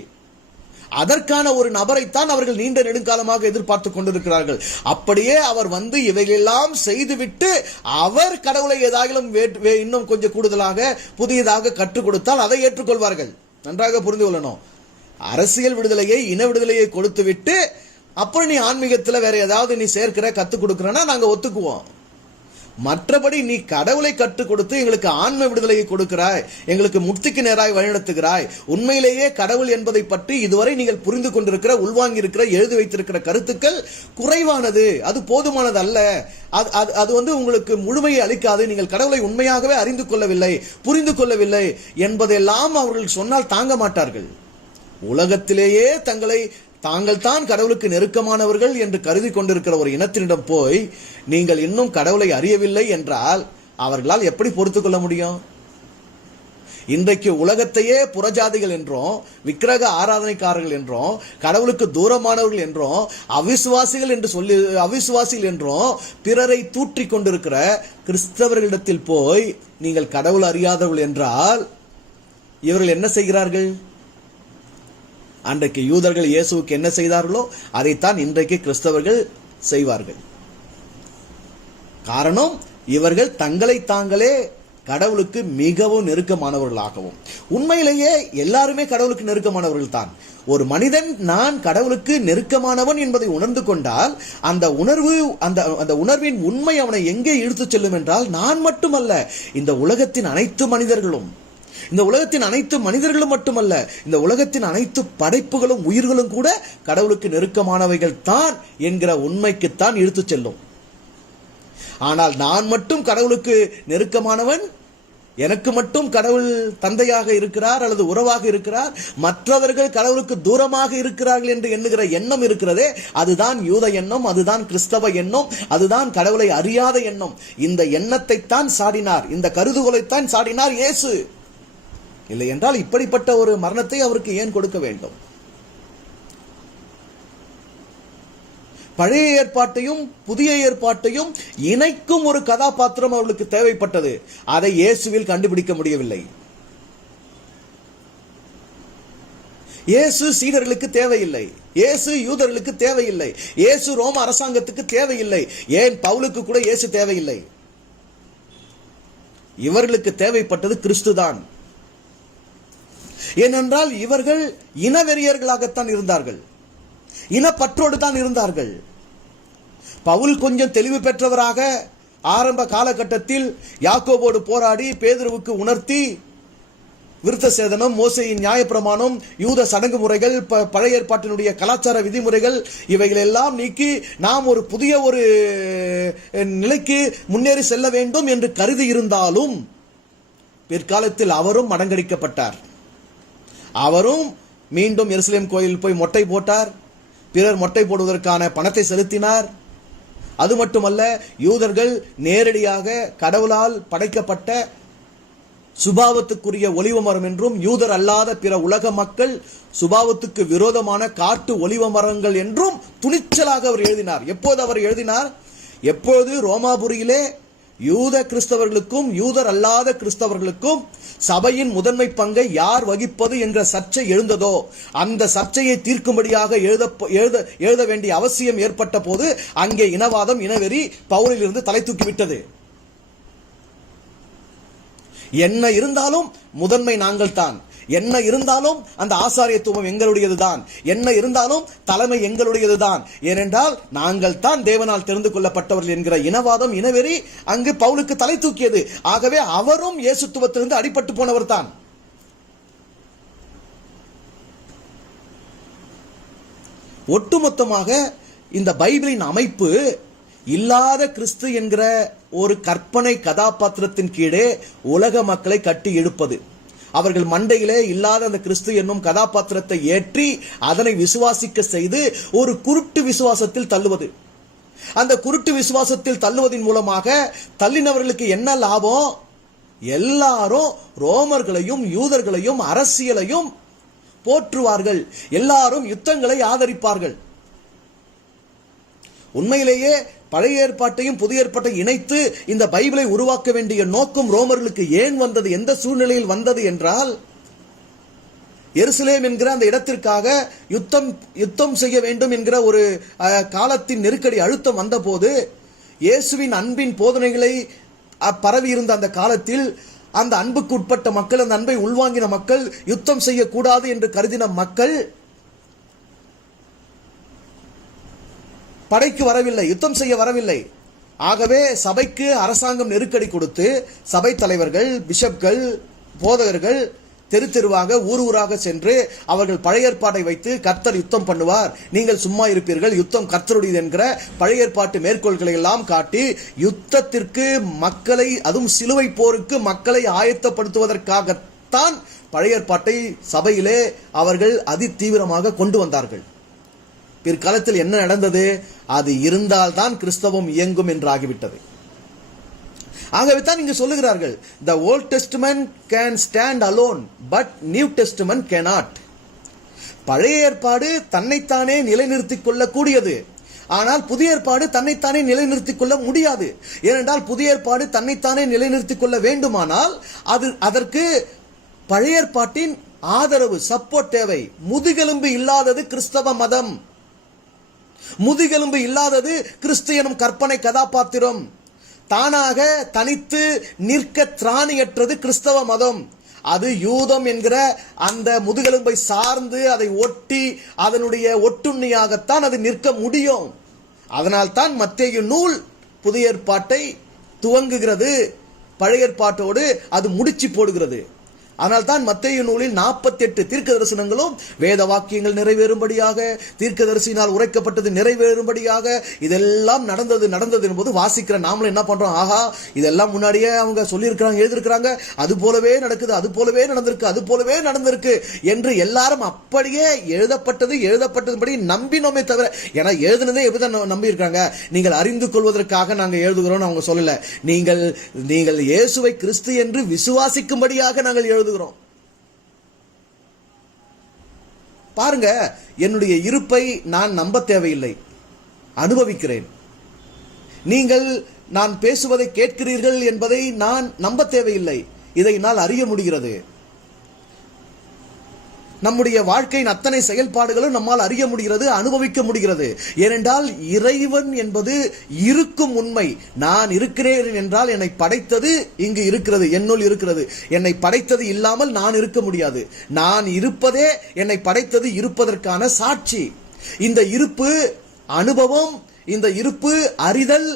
அதற்கான ஒரு நபரைத்தான் அவர்கள் நீண்ட நெடுங்காலமாக எதிர்பார்த்து கொண்டிருக்கிறார்கள். அப்படியே அவர் இவைகளெல்லாம் செய்துவிட்டு அவர் கடவுளை ஏதாயிலும் இன்னும் கொஞ்சம் கூடுதலாக புதியதாக கற்றுக் கொடுத்தால் அதை ஏற்றுக்கொள்வார்கள். நன்றாக புரிந்து கொள்ளணும். அரசியல் விடுதலையை, இன விடுதலையை கொடுத்து விட்டு அப்புறம் நீ ஆன்மீகத்தில் வேற ஏதாவது நீ சேர்க்கிற, கத்துக் கொடுக்கிறனா நாங்க ஒத்துக்குவோம். மற்றபடி நீ கடவுளை கற்றுக் கொடுத்து எங்களுக்கு ஆன்ம விடுதலையை கொடுக்கிறாய், எங்களுக்கு முக்திக்கு நேராய் வழிநடத்துகிறாய், உண்மையிலேயே கடவுள் என்பதை பற்றி இதுவரை நீங்கள் புரிந்து கொண்டிருக்கிற, உள்வாங்கி இருக்கிற, எழுதி வைத்திருக்கிற கருத்துக்கள் குறைவானது, அது போதுமானது அல்ல, அது உங்களுக்கு முழுமையை அளிக்காது, நீங்கள் கடவுளை உண்மையாகவே அறிந்து கொள்ளவில்லை, புரிந்து கொள்ளவில்லை என்பதெல்லாம் அவர்கள் சொன்னால் தாங்க மாட்டார்கள். உலகத்திலேயே தாங்கள் தான் கடவுளுக்கு நெருக்கமானவர்கள் என்று கருதி கொண்டிருக்கிற ஒரு இனத்தினிடம் போய் நீங்கள் இன்னும் கடவுளை அறியவில்லை என்றால் அவர்களால் எப்படி பொறுத்துக் கொள்ள முடியும்? இன்றைக்கு உலகத்தையே புறஜாதிகள் என்றும், விக்கிரக ஆராதனைக்காரர்கள் என்றும், கடவுளுக்கு தூரமானவர்கள் என்றும், அவிசுவாசிகள் என்றும் பிறரை தூற்றிக் கொண்டிருக்கிற கிறிஸ்தவர்களிடத்தில் போய் நீங்கள் கடவுள் அறியாதவர்கள் என்றால் இவர்கள் என்ன செய்கிறார்கள்? அன்றைக்கு யூதர்கள் இயேசுவுக்கு என்ன செய்தார்களோ அதைத்தான் இன்றைக்கு கிறிஸ்தவர்கள் செய்வார்கள். காரணம், இவர்கள் தங்களை தாங்களே கடவுளுக்கு மிகவும் நெருக்கமானவர்களாகவும், உண்மையிலேயே எல்லாருமே கடவுளுக்கு நெருக்கமானவர்கள் தான். ஒரு மனிதன் நான் கடவுளுக்கு நெருக்கமானவன் என்பதை உணர்ந்து கொண்டால் அந்த உணர்வின் உண்மை அவனை எங்கே இழுத்துச் செல்லும் என்றால், நான் மட்டுமல்ல, இந்த உலகத்தின் அனைத்து மனிதர்களும், இந்த உலகத்தின் அனைத்து மனிதர்களும் மட்டுமல்ல, இந்த உலகத்தின் அனைத்து படைப்புகளும் உயிர்களும் கூட கடவுளுக்கு நெருக்கமானவைகள் தான் என்கிற உண்மைக்குத்தான் இழுத்துச் செல்லும். ஆனால் நான் மட்டும் கடவுளுக்கு நெருக்கமானவன், எனக்கு மட்டும் கடவுள் தந்தையாக இருக்கிறார் அல்லது உறவாக இருக்கிறார், மற்றவர்கள் கடவுளுக்கு தூரமாக இருக்கிறார்கள் என்று எண்ணுகிற எண்ணம் இருக்கிறதே, அதுதான் யூத எண்ணம், அதுதான் கிறிஸ்தவ எண்ணம், அதுதான் கடவுளை அறியாத எண்ணம். இந்த எண்ணத்தை தான் சாடினார், இந்த கருதுகோளைத்தான் சாடினார் இயேசு. இல்லை என்றால் இப்படிப்பட்ட ஒரு மரணத்தை அவருக்கு ஏன் கொடுக்க வேண்டும்? பழைய ஏற்பாட்டையும் புதிய ஏற்பாட்டையும் இணைக்கும் ஒரு கதாபாத்திரம் அவர்களுக்கு தேவைப்பட்டது. அதை இயேசுவில் கண்டுபிடிக்க முடியவில்லை. இயேசு சீடர்களுக்கு தேவையில்லை, இயேசு யூதர்களுக்கு தேவையில்லை, இயேசு ரோம அரசாங்கத்துக்கு தேவையில்லை, ஏன் பவுலுக்கு கூட இயேசு தேவையில்லை. இவர்களுக்கு தேவைப்பட்டது கிறிஸ்துதான். ஏனென்றால் இவர்கள் இனவெறியர்களாகத்தான் இருந்தார்கள், இனப்பற்றோடு தான் இருந்தார்கள். பவுல் கொஞ்சம் தெளிவு பெற்றவராக ஆரம்ப காலகட்டத்தில் யாக்கோபோடு போராடி பேதுருவுக்கு உணர்த்தி விருத்த சேதனம், மோசேயின் நியாயப்பிரமாணம், யூத சடங்கு முறைகள், பழைய ஏற்பாட்டினுடைய கலாச்சார விதிமுறைகள் இவைகள் எல்லாம் நீக்கி நாம் ஒரு புதிய ஒரு நிலைக்கு முன்னேறி செல்ல வேண்டும் என்று கருதி இருந்தாலும் பிற்காலத்தில் அவரும் மடங்கடிக்கப்பட்டார். அவரும் மீண்டும் எருசலேம் கோயில் போய் மொட்டை போட்டார், பிறர் மொட்டை போடுவதற்கான பணத்தை செலுத்தினார். அது மட்டுமல்ல, யூதர்கள் நேரடியாக கடவுளால் படைக்கப்பட்ட சுபாவத்துக்குரிய ஒலிவ மரம் என்றும், யூதர் அல்லாத பிற உலக மக்கள் சுபாவத்துக்கு விரோதமான காட்டு ஒலிவ மரங்கள் என்றும் துணிச்சலாக அவர் எழுதினார். எப்போது அவர் எழுதினார்? எப்போது ரோமாபுரியிலே யூத கிறிஸ்தவர்களுக்கும் யூதர் அல்லாத கிறிஸ்தவர்களுக்கும் சபையின் முதன்மை பங்கை யார் வகிப்பது என்ற சர்ச்சை எழுந்ததோ, அந்த சர்ச்சையை தீர்க்கும்படியாக எழுத வேண்டிய அவசியம் ஏற்பட்ட போது அங்கே இனவாதம், இனவெறி பவுலிலிருந்து தலை தூக்கிவிட்டது. என்ன இருந்தாலும் முதன்மை நாங்கள் தான், என்ன இருந்தாலும் அந்த ஆசாரியத்துவம் எங்களுடையதுதான், என்ன இருந்தாலும் தலைமை எங்களுடையதுதான், ஏனென்றால் நாங்கள் தான் தேவனால் தெரிந்து கொள்ளப்பட்டவர்கள் என்கிற இனவாதம், இனவெறி அங்கு பவுலுக்கு தலை தூக்கியது. ஆகவே அவரும் இயேசுத்துவத்திலிருந்து அடிபட்டு போனவர் தான். ஒட்டுமொத்தமாக இந்த பைபிளின் அமைப்பு இல்லாத கிறிஸ்து என்கிற ஒரு கற்பனை கதாபாத்திரத்தின் கீழே உலக மக்களை கட்டி எழுப்பது, அவர்கள் மண்டையிலே இல்லாத அந்த கிறிஸ்து என்னும் கதாபாத்திரத்தை ஏற்றி அதனை விசுவாசிக்க செய்து ஒரு குருட்டு விசுவாசத்தில் தள்ளுவது. அந்த குருட்டு விசுவாசத்தில் தள்ளுவதன் மூலமாக தள்ளினவர்களுக்கு என்ன லாபம்? எல்லாரும் ரோமர்களையும் யூதர்களையும் அரசியலையும் போற்றுவார்கள், எல்லாரும் யுத்தங்களை ஆதரிப்பார்கள். உண்மையிலேயே பழைய ஏற்பாட்டையும் புதிய ஏற்பாட்டை இணைத்து இந்த பைபிளை உருவாக்க வேண்டிய நோக்கம் ரோமர்களுக்கு ஏன் வந்தது, எந்த சூழ்நிலையில் வந்தது என்றால், எருசலேம் என்கிற அந்த இடத்திற்காக யுத்தம் செய்ய வேண்டும் என்கிற ஒரு காலத்தின் நெருக்கடி அழுத்தம் வந்தபோது, இயேசுவின் அன்பின் போதனைகளை பரவி இருந்த அந்த காலத்தில் அந்த அன்புக்கு உட்பட்ட மக்கள், அந்த அன்பை உள்வாங்கின மக்கள், யுத்தம் செய்யக்கூடாது என்று கருதின மக்கள் படைக்கு வரவில்லை, யுத்தம் செய்ய வரவில்லை. ஆகவே சபைக்கு அரசாங்கம் நெருக்கடி கொடுத்து சபை தலைவர்கள், பிஷப்கள், போதகர்கள் தெரு தெருவாக ஊர் ஊராக சென்று அவர்கள் பழைய ஏற்பாட்டை வைத்து கர்த்தர் யுத்தம் பண்ணுவார், நீங்கள் சும்மா இருப்பீர்கள், யுத்தம் கர்த்தருடையது என்கிற பழைய ஏற்பாட்டு மேற்கோள்களை எல்லாம் காட்டி யுத்தத்திற்கு மக்களை, அதுவும் சிலுவை போருக்கு மக்களை ஆயத்தப்படுத்துவதற்காகத்தான் பழைய ஏற்பாட்டை சபையிலே அவர்கள் அதி தீவிரமாக கொண்டு வந்தார்கள். பிற்காலத்தில் என்ன நடந்தது? அது இருந்தால்தான் கிறிஸ்தவம் இயங்கும் என்று ஆகிவிட்டது. ஆகவே தான் இங்கு சொல்லுகிறார்கள், the old testament can stand alone but new testament cannot. பழைய ஏற்பாடு தன்னைத்தானே நிலைநிறுத்திக் கொள்ளக்கூடியது, ஆனால் புதிய ஏற்பாடு தன்னைத்தானே நிலைநிறுத்திக் கொள்ள முடியாது. ஏனென்றால் புதிய ஏற்பாடு தன்னைத்தானே நிலைநிறுத்திக் கொள்ள வேண்டுமானால் அதற்கு பழைய ஏற்பாட்டின் ஆதரவு, சப்போர்ட் தேவை. முதுகெலும்பு இல்லாதது கிறிஸ்தவ மதம், முதுகெலும்பு இல்லாதது கிறிஸ்து எனும் கற்பனை கதாபாத்திரம். தானாக தனித்து நிற்க திராணியற்றது கிறிஸ்தவ மதம். அது யூதம் என்கிற அந்த முதுகெலும்பை சார்ந்து அதை ஒட்டி அதனுடைய ஒட்டுண்ணியாகத்தான் அது நிற்க முடியும். அதனால்தான் மத்தேயு நூல் புதிய ஏற்பாட்டை துவங்குகிறது, பழைய ஏற்பாட்டோடு அது முடிச்சு போடுகிறது. அதனால்தான் மத்தேயு நூலில் 48 தீர்க்க தரிசனங்களும் வேத வாக்கியங்கள் நிறைவேறும்படியாக, தீர்க்கதரிசியினால் உரைக்கப்பட்டது நிறைவேறும்படியாக இதெல்லாம் நடந்தது என்பது வாசிக்கிற நாமளும் என்ன பண்றோம், ஆஹா இதெல்லாம் முன்னாடியே அவங்க சொல்லியிருக்கிறாங்க, எழுதியிருக்கிறாங்க, அது போலவே நடக்குது, அது போலவே நடந்திருக்கு, அது போலவே நடந்திருக்கு என்று எல்லாரும் அப்படியே எழுதப்பட்டதுபடி நம்பினோமே தவிர, ஏன்னா எழுதுனதே எப்படிதான் நம்பி இருக்காங்க, நீங்கள் அறிந்து கொள்வதற்காக நாங்கள் எழுதுகிறோம் அவங்க சொல்லல, நீங்கள் இயேசுவை கிறிஸ்து என்று விசுவாசிக்கும்படியாக நாங்கள் எழுதுகிறோம். பாருங்க, என்னுடைய இருப்பை நான் நம்ப தேவையில்லை, அனுபவிக்கிறேன். நீங்கள் நான் பேசுவதை கேட்கிறீர்கள் என்பதை நான் நம்ப தேவையில்லை, இதை நான் அறிய முடிகிறது. நம்முடைய வாழ்க்கையின் அத்தனை செயல்பாடுகளும் நம்மால் அறிய முடிகிறது, அனுபவிக்க முடிகிறது. ஏனென்றால் இறைவன் என்பது இருக்கும் உண்மை. நான் இருக்கிறேன் என்றால் என்னை படைத்தது இங்கு இருக்கிறது, என்னுள் இருக்கிறது. என்னை படைத்தது இல்லாமல் நான் இருக்க முடியாது. நான் இருப்பதே என்னை படைத்தது இருப்பதற்கான சாட்சி. இந்த இருப்பு அனுபவம், இந்த இருப்பு அறிதல்.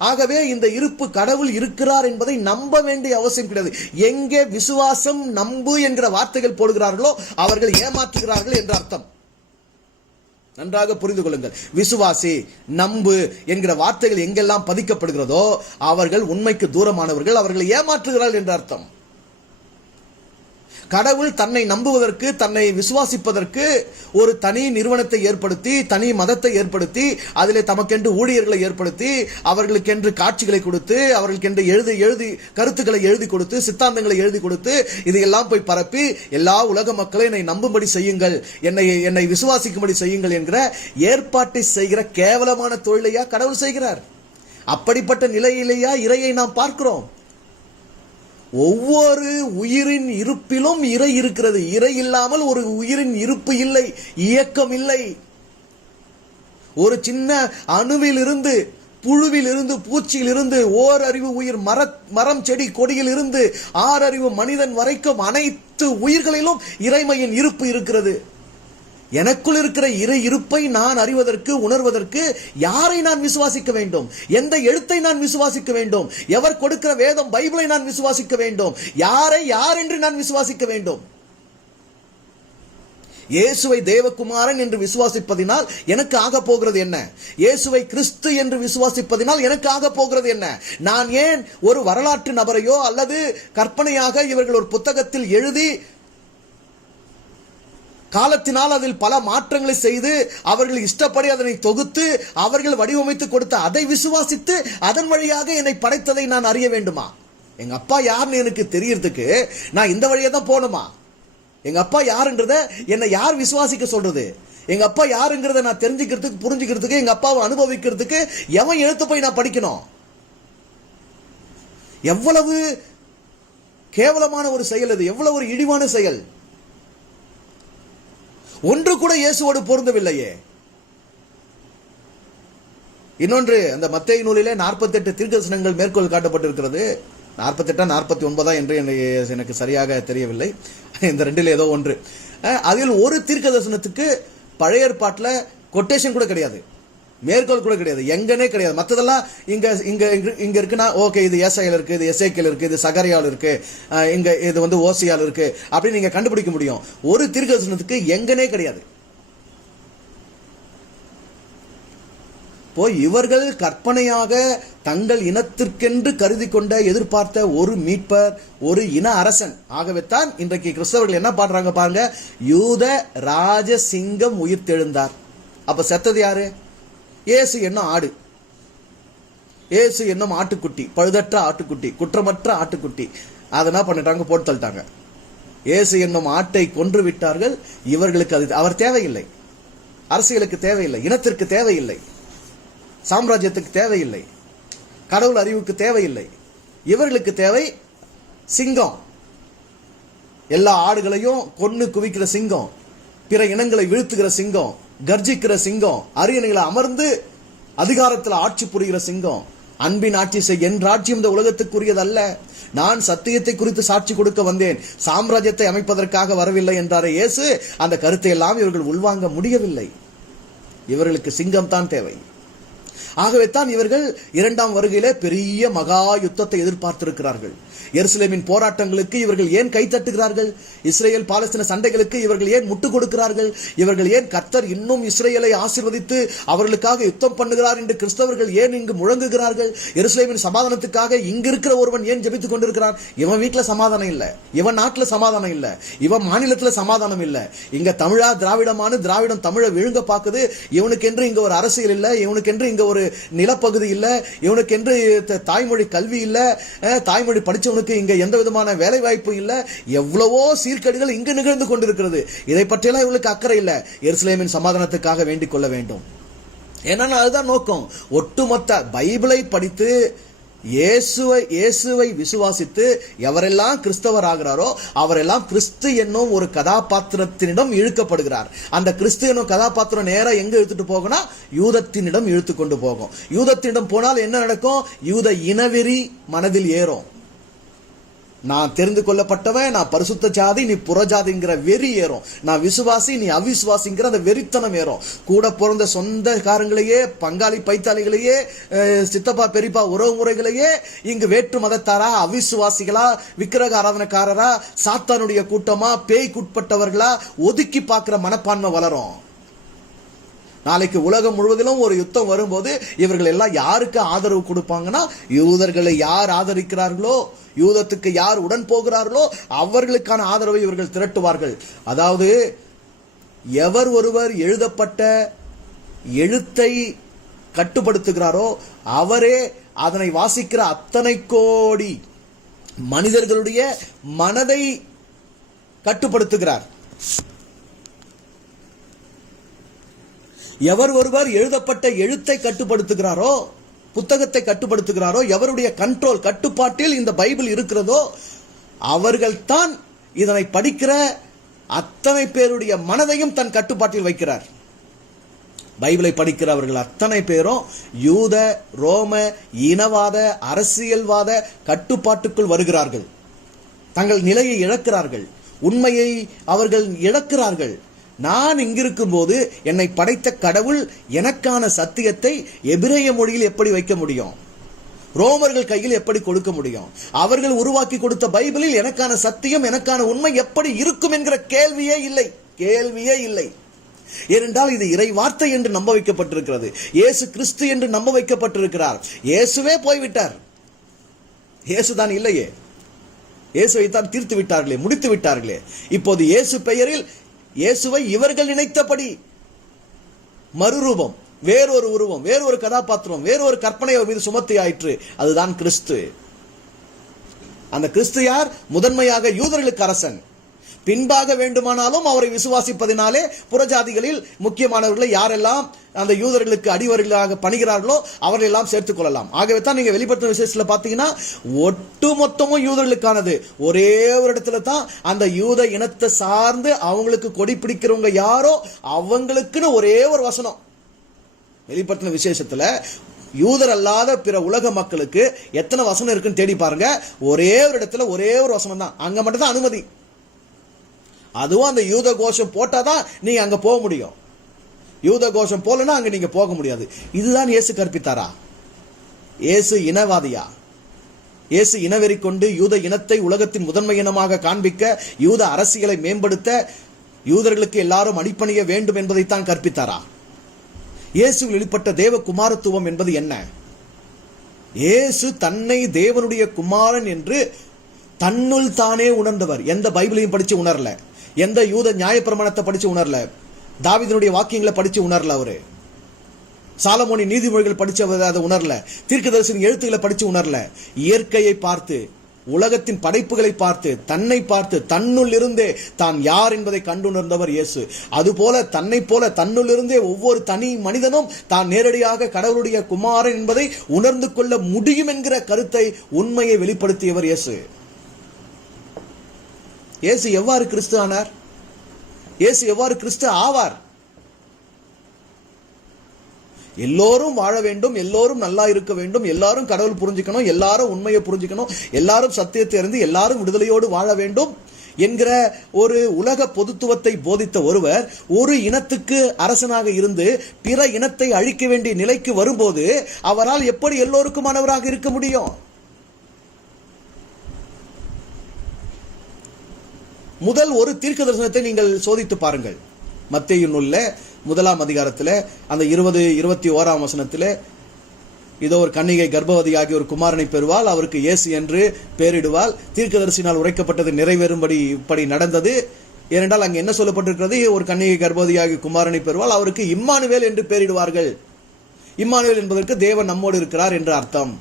ஆகவே இந்த இருப்பு கடவுள் இருக்கிறார் என்பதை நம்ப வேண்டிய அவசியம் கிடையாது. எங்கே விசுவாசம் நம்பு என்கிற வார்த்தைகள் போடுகிறார்களோ அவர்கள் ஏமாற்றுகிறார்கள் என்ற அர்த்தம். நன்றாக புரிந்து கொள்ளுங்கள். விசுவாசி, நம்பு என்கிற வார்த்தைகள் எங்கெல்லாம் பதிக்கப்படுகிறதோ அவர்கள் உண்மைக்கு தூரமானவர்கள், அவர்களை ஏமாற்றுகிறார்கள் என்ற அர்த்தம். கடவுள் தன்னை நம்புவதற்கு, தன்னை விசுவாசிப்பதற்கு ஒரு தனி நிறுவனத்தை ஏற்படுத்தி, தனி மதத்தை ஏற்படுத்தி, அதிலே தமக்கென்று ஊழியர்களை ஏற்படுத்தி, அவர்களுக்கென்று காட்சிகளை கொடுத்து, அவர்களுக்கென்று எழுதி கருத்துக்களை எழுதி கொடுத்து, சித்தாந்தங்களை எழுதி கொடுத்து, இதையெல்லாம் போய் பரப்பி எல்லா உலக மக்களை என்னை நம்பும்படி செய்யுங்கள், என்னை விசுவாசிக்கும்படி செய்யுங்கள் என்கிற ஏற்பாட்டை செய்கிற கேவலமான தொழிலையா கடவுள் செய்கிறார்? அப்படிப்பட்ட நிலையிலேயா இறையை நாம் பார்க்கிறோம்? ஒவ்வொரு உயிரின் இருப்பிலும் இறை இருக்கிறது. இறை இல்லாமல் ஒரு உயிரின் இருப்பு இல்லை, இயக்கம் இல்லை. ஒரு சின்ன அணுவில் இருந்து, புழுவில் இருந்து, பூச்சியில் இருந்து, ஓர் அறிவு உயிர் மரம் செடி கொடியில் இருந்து 6 அறிவு மனிதன் வரைக்கும் அனைத்து உயிர்களிலும் இறைமையின் இருப்பு இருக்கிறது. எனக்குள் இருக்கிற இறை இருப்பை நான் அறிவதற்கு, உணர்வதற்கு யாரை நான் விசுவாசிக்க வேண்டும்? எந்த எழுத்தை நான் விசுவாசிக்க வேண்டும்? எவர் கொடுக்கிற வேதம் பைபிளை நான் விசுவாசிக்க வேண்டும்? யார் என்று நான் விசுவாசிக்க வேண்டும்? இயேசுவை தேவகுமாரன் என்று விசுவாசிப்பதினால் எனக்கு ஆக போகிறது என்ன? இயேசுவை கிறிஸ்து என்று விசுவாசிப்பதினால் எனக்கு ஆக போகிறது என்ன? நான் ஏன் ஒரு வரலாற்று நபரையோ அல்லது கற்பனையாக இவர்கள் ஒரு புத்தகத்தில் எழுதி காலத்தினால் அதில் பல மாற்றங்களை செய்து அவர்கள் இஷ்டப்படி அதனை தொகுத்து அவர்கள் வடிவமைத்து கொடுத்த அதை விசுவாசித்து அதன் வழியாக என்னை படைத்ததை நான் அறிய வேண்டுமா? எங்க அப்பா யாருன்னு எனக்கு தெரியறதுக்கு நான் இந்த வழியா தான் போகணுமா? எங்க அப்பா யாருன்றத என்னை யார் விசுவாசிக்க சொல்றது? எங்க அப்பா யாருங்கிறத நான் தெரிஞ்சுக்கிறதுக்கு, புரிஞ்சுக்கிறதுக்கு, எங்க அப்பாவை அனுபவிக்கிறதுக்கு எவன் எழுத்து போய் நான் படிக்கணும்? எவ்வளவு கேவலமான ஒரு செயல் அது! எவ்வளவு ஒரு இழிவான செயல்! ஒன்று கூட இயேசுவோடு பொருந்தவில்லையே. இன்னொன்று, அந்த மத்தேயு நூலிலே 48 தீர்க்கதரிசனங்கள் மேற்கோள் காட்டப்பட்டிருக்கிறது. 48 49 என்று எனக்கு சரியாக தெரியவில்லை. இந்த ரெண்டில் ஏதோ ஒன்று. அதில் ஒரு தீர்க்கதரிசனத்துக்கு பழைய ஏற்பாட்டில் கொட்டேஷன் கூட கிடையாது, மேற்கோள் கூட கிடையாது, எங்கனே கிடையாது. மற்றதெல்லாம் இங்க இருக்குன்னா ஓகே, இது ஏசாயால இருக்கு, இது எசேக்கியேல் இருக்கு, இது சகரியால் இருக்கு, இங்க இது ஓசியால் இருக்கு அப்படின்னு நீங்க கண்டுபிடிக்க முடியும். ஒரு தீர்க்கதரிசனத்துக்கு எங்கனே கிடையாது. போய் இவர்கள் கற்பனையாக தங்கள் இனத்திற்கென்று கருதி கொண்ட எதிர்பார்த்த ஒரு மீட்பர், ஒரு இன அரசன். ஆகவே தான் இன்றைக்கு கிறிஸ்தவர்கள் என்ன பாடுறாங்க பாருங்க, யூத ராஜசிங்கம் உயிர்த்தெழுந்தார். அப்ப செத்தது யாரு? இயேசு என்னும் ஆடு, இயேசு என்னும் ஆட்டுக்குட்டி, பழுதற்ற ஆட்டுக்குட்டி, குற்றமற்ற ஆட்டுக்குட்டி. அதை என்ன பண்ணிட்டாங்க? போட்டு தள்ளிட்டாங்க. இயேசு என்னும் ஆட்டை கொன்று விட்டார்கள். இவர்களுக்கு அது அவர் தேவையில்லை, அரசியலுக்கு தேவையில்லை, இனத்திற்கு தேவையில்லை, சாம்ராஜ்யத்துக்கு தேவையில்லை, கடவுள் அறிவுக்கு தேவையில்லை. இவர்களுக்கு தேவை சிங்கம். எல்லா ஆடுகளையும் கொன்னு குவிக்கிற சிங்கம், பிற இனங்களை வீழ்த்துகிற சிங்கம், கர்ஜிக்கிற சிங்கம், அரியணைகளை அமர்ந்து அதிகாரத்தில் ஆட்சி புரிகிற சிங்கம். அன்பின் ஆட்சி செய், என் ராஜ்யம் இந்த உலகத்துக்குரியதல்ல, நான் சத்தியத்தை குறித்து சாட்சி கொடுக்க வந்தேன், சாம்ராஜ்யத்தை அமைப்பதற்காக வரவில்லை என்றாரே இயேசு. அந்த கருத்தை எல்லாம் இவர்கள் உள்வாங்க முடியவில்லை. இவர்களுக்கு சிங்கம் தான் தேவை. ஆகவே தான் இவர்கள் இரண்டாம் வருகையிலே பெரிய மகா யுத்தத்தை எதிர்பார்த்திருக்கிறார்கள். எருசலேமின் போராட்டங்களுக்கு இவர்கள் ஏன் கை தட்டுகிறார்கள்? இஸ்ரேல் பாலஸ்தீன சண்டைகளுக்கு இவர்கள் ஏன் முட்டு கொடுக்கிறார்கள்? இவர்கள் ஏன் கர்த்தர் இன்னும் இஸ்ரேலை ஆசீர்வதித்து அவர்களுக்காக யுத்தம் பண்ணுகிறார் என்று கிறிஸ்தவர்கள் ஏன் இங்கு முழங்குகிறார்கள்? எருசலேமின் சமாதானத்துக்காக இங்கு இருக்கிற ஒருவன் ஏன் ஜெபித்துக் கொண்டிருக்கிறான்? இவன் வீட்டுல சமாதானம் இல்ல, இவன் நாட்டுல சமாதானம் இல்ல, இவன் மாநிலத்துல சமாதானம் இல்ல. இங்க தமிழா திராவிடமான திராவிடம் தமிழை விழுங்க பாக்குது. இவனுக்கென்று இங்க ஒரு அரசியல் இல்ல, இவனுக்கென்று இங்க ஒரு நிலப்பகுதி இல்ல, இவனுக்கென்று தாய்மொழி கல்வி இல்ல, தாய்மொழி படிச்சவனுக்கு இங்க எந்த விதமான வேலை வாய்ப்பு இல்ல. எவ்வளவோ சீர்கேடுகள் இங்கு நிகழ்ந்து கொண்டிருக்கிறது. இதை பற்றியெல்லாம் இவளுக்கு அக்கறை இல்ல. எருசலேமின் சமாதானத்துக்காக வேண்டிக் கொள்ள வேண்டும். ஏன்னா அதுதான் நோக்கம். ஒட்டுமொத்த பைபிளை படித்து இயேசுவை விசுவாசித்து எவரெல்லாம் கிறிஸ்தவர் ஆகிறாரோ அவரெல்லாம் கிறிஸ்து என்னும் ஒரு கதாபாத்திரத்தினிடம் இழுக்கப்படுகிறார். அந்த கிறிஸ்து என்னும் கதாபாத்திரம் நேரா எங்க இழுத்துட்டு போகணும்? யூதத்தினிடம் இழுத்து கொண்டு போகும். யூதத்தினிடம் போனால் என்ன நடக்கும்? யூத இனவெறி மனதில் ஏறும். நான் தெரிந்து கொள்ளப்பட்டவன், நான் பரிசுத்த ஜாதி, நீ புறஜாதிங்கிற வெறி ஏறும். நான் விசுவாசி, நீ அவிசுவாசிங்கிற அந்த வெறித்தனம் ஏறும். கூட பிறந்த சொந்தக்காரங்களையே, பங்காளி பைத்தாளிகளையே, சித்தப்பா பெரியப்பா உறவு முறைகளையே இங்கு வேற்று மதத்தாரா, அவிசுவாசிகளா, விக்கிரக ஆராதனைக்காரரா, சாத்தானுடைய கூட்டமா, பேய்க்குட்பட்டவர்களா ஒதுக்கி பார்க்கிற மனப்பான்மை வளரும். நாளைக்கு உலகம் முழுவதிலும் ஒரு யுத்தம் வரும்போது இவர்கள் எல்லாம் யாருக்கு ஆதரவு கொடுப்பாங்கன்னா, யூதர்களை யார் ஆதரிக்கிறார்களோ, யூதத்துக்கு யார் உடன் போகிறார்களோ அவர்களுக்கான ஆதரவை இவர்கள் திரட்டுவார்கள். அதாவது எவர் ஒருவர் எழுதப்பட்ட எழுத்தை கட்டுப்படுத்துகிறாரோ அவரே அதனை வாசிக்கிற அத்தனை கோடி மனிதர்களுடைய மனதை கட்டுப்படுத்துகிறார். எவர் ஒருவர் எழுதப்பட்ட எழுத்தை கட்டுப்படுத்துகிறாரோ, புத்தகத்தை கட்டுப்படுத்துகிறாரோ, எவருடைய கண்ட்ரோல் கட்டுப்பாட்டில் இந்த பைபிள் இருக்கிறதோ அவர்கள் தான் இதனை படிக்கிற அத்தனை பேருடைய மனதையும் தன் கட்டுப்பாட்டில் வைக்கிறார். பைபிளை படிக்கிறவர்கள் அத்தனை பேரும் யூத, ரோம, இனவாத, அரசியல்வாத கட்டுப்பாட்டுக்குள் வருகிறார்கள். தங்கள் நிலையை இழக்கிறார்கள், உண்மையை அவர்கள் இழக்கிறார்கள். நான் இங்கிருக்கும் போது என்னை படைத்த கடவுள் எனக்கான சத்தியத்தை எபிரேய மொழியில் எப்படி வைக்க முடியும்? ரோமர்கள் கையில் எப்படி கொடுக்க முடியும்? அவர்கள் உருவாக்கி கொடுத்த பைபிளில் எனக்கான சத்தியம், எனக்கான உண்மை எப்படி இருக்கும் என்கிற கேள்வியே இல்லை. ஏனென்றால் இது இறை வார்த்தை என்று நம்ப வைக்கப்பட்டிருக்கிறது. இயேசு கிறிஸ்து என்று நம்ப வைக்கப்பட்டிருக்கிறார். இயேசுவே போய்விட்டார், இயேசுதான் இல்லையே. இயேசுவை தான் தீர்த்து விட்டார்களே, முடித்து விட்டார்களே. இப்போது இயேசு பெயரில் இயேசுவை இவர்கள் நினைத்தபடி மறுரூபம், வேறொரு உருவம், வேறொரு கதாபாத்திரம், வேறொரு கற்பனை மீது சுமத்தி ஆயிற்று. அதுதான் கிறிஸ்து. அந்த கிறிஸ்து யார்? முதன்மையாக யூதர்களுக்கு அரசன். பின்பாக வேண்டுமானாலும் அவரை விசுவாசிப்பதினாலே புறஜாதிகளில் முக்கியமானவர்களை யாரெல்லாம் அந்த யூதர்களுக்கு அடிவர்களாக பணிகிறார்களோ அவர்கள் எல்லாம் சேர்த்துக் கொள்ளலாம். ஆகவே தான் நீங்க வெளிப்படுத்தின விசேஷத்துல பாத்தீங்கன்னா ஒட்டு மொத்தமும் யூதர்களுக்கானது. ஒரே ஒரு இடத்துல தான் அந்த யூத இனத்தை சார்ந்து அவங்களுக்கு கொடி பிடிக்கிறவங்க யாரோ அவங்களுக்குன்னு ஒரே ஒரு வசனம். வெளிப்படுத்தின விசேஷத்துல யூதர் அல்லாத பிற உலக மக்களுக்கு எத்தனை வசனம் இருக்குன்னு தேடி பாருங்க. ஒரே ஒரு இடத்துல ஒரே ஒரு வசனம் தான். அங்க மட்டும் தான் அனுமதி. அதுவும் அந்த யூத கோஷம் போட்டாதான் நீங்க அங்க போக முடியும். யூத கோஷம் போலன்னா அங்க நீங்க போக முடியாது. இதுதான் இயேசு கற்பித்தாரா? இயேசு இனவாதியா? இயேசு இனவெறி கொண்டு யூத இனத்தை உலகத்தின் முதன்மை இனமாக காண்பிக்க, யூத அரசியலை மேம்படுத்த, யூதர்களுக்கு எல்லாரும் அடிப்பணிய வேண்டும் என்பதைத்தான் கற்பித்தாரா? இயேசு வெளிப்பட்ட தேவ குமாரத்துவம் என்பது என்ன? இயேசு தன்னை தேவனுடைய குமாரன் என்று தன்னுள் தானே உணர்ந்தவர். எந்த பைபிளையும் படிச்சு உணரல, எந்த யூத நியாயப்பிரமாணத்தை படிச்சு உணரல, தாவீதினுடைய வாக்கியங்களை படிச்சு உணரல, அவரு சாலமோனின் நீதிமொழிகள் படிச்சு அதை உணரல, தீர்க்கதரிசியின் எழுத்துக்களை படிச்சு உணரல. இயற்கையை பார்த்து, உலகத்தின் படைப்புகளை பார்த்து, தன்னை பார்த்து, தன்னுள் இருந்தே தான் யார் என்பதை கண்டுணர்ந்தவர் இயேசு. அதுபோல தன்னை போல தன்னுள் இருந்தே ஒவ்வொரு தனி மனிதனும் தான் நேரடியாக கடவுளுடைய குமாரன் என்பதை உணர்ந்து கொள்ள முடியும் என்கிற கருத்தை, உண்மையை வெளிப்படுத்தியவர் இயேசு. இயேசு எவ்வாறு கிறிஸ்து ஆனார்? இயேசு எவ்வாறு கிறிஸ்து ஆவார்? எல்லோரும் வாழ வேண்டும், எல்லோரும் நல்லா இருக்க வேண்டும், எல்லாரும் கடவுள் புரிஞ்சுக்கணும், எல்லாரும் உண்மையை புரிஞ்சுக்கணும், எல்லாரும் சத்தியத்தை அறிந்து எல்லாரும் விடுதலையோடு வாழ வேண்டும் என்கிற ஒரு உலக பொதுத்துவத்தை போதித்த ஒருவர் ஒரு இனத்துக்கு அரசனாக இருந்து பிற இனத்தை அழிக்க வேண்டிய நிலைக்கு வரும்போது அவரால் எப்படி எல்லோருக்குமானவராக இருக்க முடியும்? முதல் ஒரு தீர்க்க தரிசனத்தை நீங்கள் சோதித்து பாருங்கள். மத்தேயு நூல்ல 1ஆம் அதிகாரத்தில் அந்த 20-21 வசனத்தில், இதோ ஒரு கன்னிகை கர்ப்பவதியாகி ஒரு குமாரனை பெறுவாள், அவருக்கு இயேசு என்று பெயரிடுவாள், தீர்க்கதரிசினால் உரைக்கப்பட்டது நிறைவேறும்படி இப்படி நடந்தது. ஏனென்றால் அங்கு என்ன சொல்லப்பட்டிருக்கிறது? ஒரு கன்னிகை கர்ப்பவதியாகி குமாரனை பெறுவாள், அவருக்கு இம்மானுவேல் என்று பெயரிடுவார்கள். இம்மானுவேல் என்பதற்கு தேவன் நம்மோடு இருக்கிறார் என்று அர்த்தம்.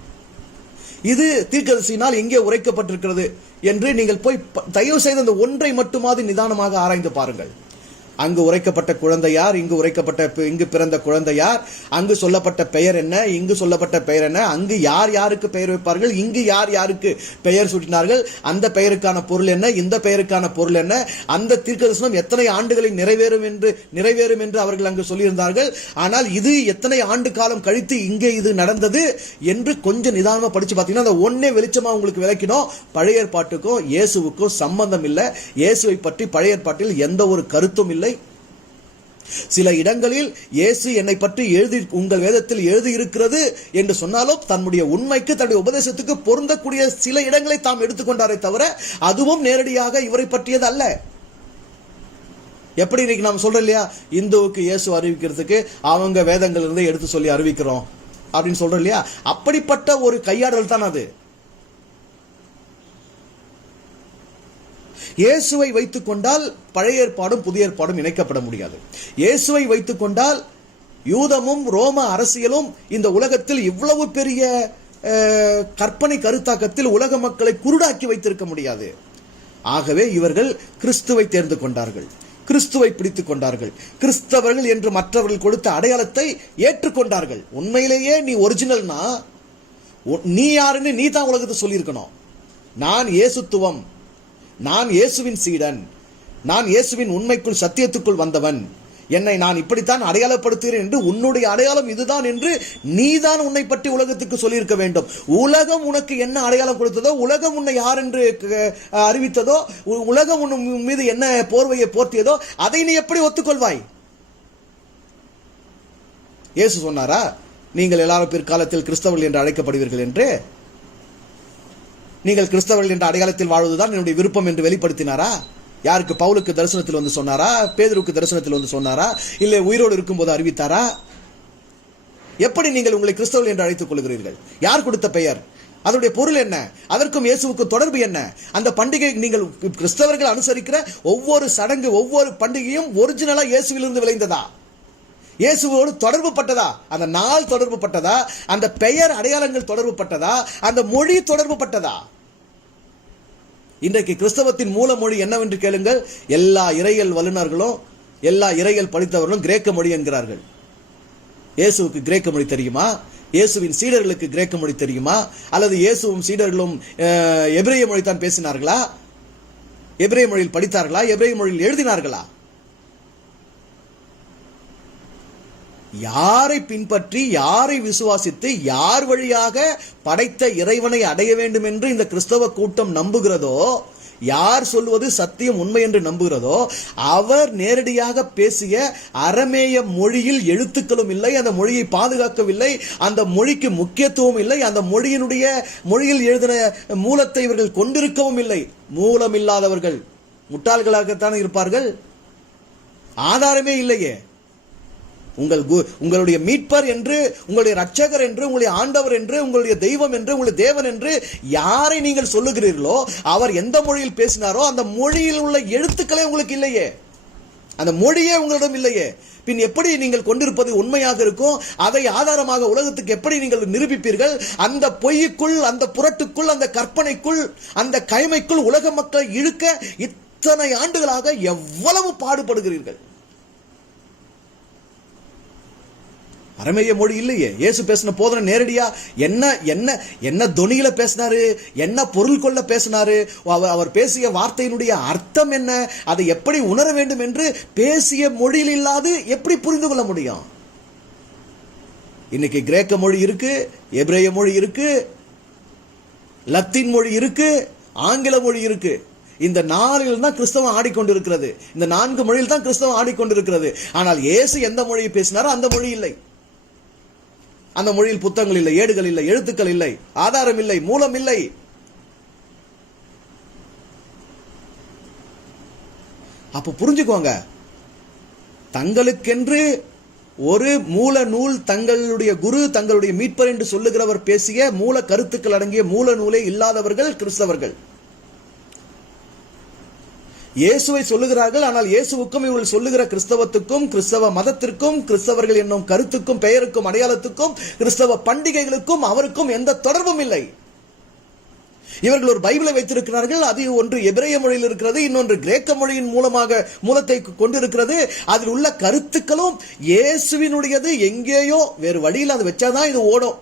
இது தீர்க்கதரிசினால் எங்கே உரைக்கப்பட்டிருக்கிறது என்று நீங்கள் போய் தயவு செய்து அந்த ஒன்றை மட்டுமாவது நிதானமாக ஆராய்ந்து பாருங்கள். அங்கு உரைக்கப்பட்ட குழந்தை யார், இங்கு பிறந்த குழந்தை யார், அங்கு சொல்லப்பட்ட பெயர் என்ன, இங்கு சொல்லப்பட்ட பெயர் என்ன, அங்கு யார் யாருக்கு பெயர் வைப்பார்கள், இங்கு யார் யாருக்கு பெயர் சூட்டினார்கள், அந்த பெயருக்கான பொருள் என்ன, இந்த பெயருக்கான பொருள் என்ன, அந்த தீர்க்கதரிசனம் எத்தனை ஆண்டுகளில் நிறைவேறும் என்று அவர்கள் அங்கு சொல்லியிருந்தார்கள். ஆனால் இது எத்தனை ஆண்டு காலம் கழித்து இங்கே இது நடந்தது என்று கொஞ்சம் நிதானமா படிச்சு பார்த்தீங்கன்னா அந்த ஒன்னே வெளிச்சமா உங்களுக்கு விளக்கினோம். பழைய ஏற்பாட்டுக்கும் இயேசுவுக்கும் சம்பந்தம் இல்லை. இயேசுவை பற்றி பழைய ஏற்பாட்டில் எந்த ஒரு கருத்தும் இல்லை. சில இடங்களில் இயேசு என்னை பற்றி உங்கள் வேதத்தில் எழுதியிருக்கிறது என்று சொன்னாலும் தன்னுடைய உண்மைக்கு தன்னுடைய உபதேசத்துக்கு பொருந்தக்கூடிய சில இடங்களை தாம் எடுத்துக்கொண்டாரே தவிர அதுவும் நேரடியாக இவரை பற்றியது அல்ல. எப்படி இன்னைக்கு நாம் சொல்றோம் இல்லையா, இந்துவுக்கு இயேசு அறிவிக்கிறதுக்கு அவங்க வேதங்கள் இருந்து எடுத்து சொல்லி அறிவிக்கிறோம் அப்படின்னு சொல்றோம் இல்லையா, அப்படிப்பட்ட ஒரு கையாடல் தான் அது. இயேசுவை வைத்துக் கொண்டால் பழைய ஏற்பாடும் புதிய ஏற்பாடும் இணைக்கப்பட முடியாது. இயேசுவை வைத்துக் கொண்டால் யூதமும் ரோம அரசியலும் இந்த உலகத்தில் இவ்வளவு பெரிய கற்பனை கருத்தாக்கத்தில் உலக மக்களை குருடாக்கி வைத்திருக்க முடியாது. ஆகவே இவர்கள் கிறிஸ்துவை தேர்ந்து கொண்டார்கள், கிறிஸ்துவை பிடித்துக் கொண்டார்கள், கிறிஸ்தவர்கள் என்று மற்றவர்கள் கொடுத்த அடையாளத்தை ஏற்றுக்கொண்டார்கள். உண்மையிலேயே நீ ஒரிஜினல்னா நீ யாருன்னு நீ தான் உலகத்தை சொல்லியிருக்கணும். நான் இயேசுத்துவம், நான் இயேசுவின் சீடன், நான் இயேசுவின் உண்மைக்குள் சத்தியத்துக்குள் வந்தவன், என்னை நான் இப்படித்தான் அடையாளப்படுத்துகிறேன் என்று உன்னுடைய அடையாளம் இதுதான் என்று நீதான் உன்னை பற்றி உலகத்துக்கு சொல்லியிருக்க வேண்டும். உலகம் உனக்கு என்ன அடையாளம் கொடுத்ததோ, உலகம் உன்னை யார் என்று அறிவித்ததோ, உலகம் உன் மீது என்ன போர்வையை போர்த்தியதோ அதை நீ எப்படி ஒத்துக்கொள்வாய்? இயேசு சொன்னாரா நீங்கள் எல்லாரும் பிற்காலத்தில் கிறிஸ்தவர்கள் என்று அழைக்கப்படுவீர்கள் என்று? நீங்கள் கிறிஸ்தவர்கள் என்ற அடையாளத்தில் வாழ்வதுதான் என்னுடைய விருப்பம் என்று வெளிப்படுத்தினாரா? யாருக்கு? பவுலுக்கு தரிசனத்தில் வந்து சொன்னாரா? பேதுருக்கு தரிசனத்தில் வந்து சொன்னாரா? இல்லை உயிரோடு இருக்கும்போது அறிவித்தாரா? எப்படி நீங்கள் உங்களை கிறிஸ்தவர்கள் என்று அழைத்துக் கொள்கிறீர்கள்? யார் கொடுத்த பெயர்? அதனுடைய பொருள் என்ன? அதற்கும் இயேசுவுக்கும் தொடர்பு என்ன? அந்த பண்டிகை நீங்கள் கிறிஸ்தவர்கள் அனுசரிக்கிற ஒவ்வொரு சடங்கு, ஒவ்வொரு பண்டிகையும் ஒரிஜினலா இயேசுவிலிருந்து விளைந்ததா? இயேசுவோடு தொடர்பு பட்டதா? அந்த நாள் தொடர்பு பட்டதா? அந்த பெயர் அடையாளங்கள் தொடர்பு பட்டதா? அந்த மொழி தொடர்பு பட்டதா? இன்றைக்கு கிறிஸ்தவத்தின் மூல மொழி என்னவென்று கேளுங்கள். எல்லா இறையியல் வல்லுநர்களும் எல்லா இறையியல் படித்தவர்களும் கிரேக்க மொழி என்கிறார்கள். இயேசுவுக்கு கிரேக்க மொழி தெரியுமா? இயேசுவின் சீடர்களுக்கு கிரேக்க மொழி தெரியுமா? அல்லது இயேசுவும் சீடர்களும் எபிரேய மொழி தான் பேசினார்களா? எபிரேய மொழியில் படித்தார்களா? எபிரேய மொழியில் எழுதினார்களா? யாரை பின்பற்றி, யாரை விசுவாசித்து, யார் வழியாக படைத்த இறைவனை அடைய வேண்டும் என்று இந்த கிறிஸ்தவ கூட்டம் நம்புகிறதோ, யார் சொல்வது சத்தியம் உண்மை என்று நம்புகிறதோ அவர் நேரடியாக பேசிய அரமேய மொழியில் எழுத்துக்களும் இல்லை, அந்த மொழியை பாதுகாக்கவில்லை, அந்த மொழிக்கு முக்கியத்துவம் இல்லை, அந்த மொழியில் எழுதின மூலத்தை இவர்கள் கொண்டிருக்கவும் இல்லை. மூலம் இல்லாதவர்கள் முட்டாள்களாகத்தான் இருப்பார்கள். ஆதாரமே இல்லையே. உங்களுடைய மீட்பர் என்று, உங்களுடைய ரட்சகர் என்று, உங்களுடைய ஆண்டவர் என்று, உங்களுடைய தெய்வம் என்று, உங்களுடைய தேவன் என்று யாரை நீங்கள் சொல்லுகிறீர்களோ அவர் எந்த மொழியில் பேசினாரோ அந்த மொழியில் உள்ள எழுத்துக்களே உங்களுக்கு இல்லையே, அந்த மொழியே உங்களிடம் இல்லையே. பின் எப்படி நீங்கள் கொண்டிருப்பது உண்மையாக இருக்கும்? அதை ஆதாரமாக உலகத்துக்கு எப்படி நீங்கள் நிரூபிப்பீர்கள்? அந்த பொய்யுக்குள், அந்த புரட்டுக்குள், அந்த கற்பனைக்குள், அந்த கைமைக்குள் உலக மக்களை இழுக்க இத்தனை ஆண்டுகளாக எவ்வளவு பாடுபடுகிறீர்கள்? அரமேய மொழி இல்லையே. இயேசு பேசின போதனை நேரடியா என்ன தொனியில பேசினாரு, என்ன பொருள் கொள்ள பேசினாரு, அவர் பேசிய வார்த்தையினுடைய அர்த்தம் என்ன, அதை எப்படி உணர வேண்டும் என்று பேசிய மொழியில் இல்லாது எப்படி புரிந்து கொள்ள முடியும்? இன்னைக்கு கிரேக்க மொழி இருக்கு, எபிரேய மொழி இருக்கு, லத்தீன் மொழி இருக்கு, ஆங்கில மொழி இருக்கு. இந்த 4 தான் கிறிஸ்தவம் ஆடிக்கொண்டிருக்கிறது. இந்த 4 மொழியில் தான் கிறிஸ்தவம் ஆடிக்கொண்டிருக்கிறது. ஆனால் இயேசு எந்த மொழியை பேசினாரோ அந்த மொழி இல்லை. அந்த மொழியில் புத்தகங்கள் இல்லை, ஏடுகள் இல்லை, எழுத்துக்கள் இல்லை, ஆதாரம் இல்லை, மூலம் இல்லை. அப்ப புரிஞ்சுக்கோங்க, தங்களுக்கென்று ஒரு மூல நூல், தங்களுடைய குரு, தங்களுடைய மீட்பர் என்று சொல்லுகிறவர் பேசிய மூல கருத்துக்கள் அடங்கிய மூல நூலே இல்லாதவர்கள் கிறிஸ்தவர்கள். இயேசுவை சொல்லுகிறார்கள், ஆனால் இயேசுவுக்கும் இவர்கள் சொல்லுகிற கிறிஸ்தவத்துக்கும், கிறிஸ்தவ மதத்திற்கும், கிறிஸ்தவர்கள் என்னும் கருத்துக்கும், பெயருக்கும், அடையாளத்துக்கும், கிறிஸ்தவ பண்டிகைகளுக்கும் அவருக்கும் எந்த தொடர்பும் இல்லை. இவர்கள் ஒரு பைபிளை வைத்திருக்கிறார்கள். அது ஒன்று எபிரேய மொழியில் இருக்கிறது, இன்னொன்று கிரேக்க மொழியின் மூலத்தை கொண்டிருக்கிறது. அதில் உள்ள கருத்துக்களும் இயேசுவினுடையது. எங்கேயோ வேறு வழியில் அது வச்சாதான் இது ஓடும்,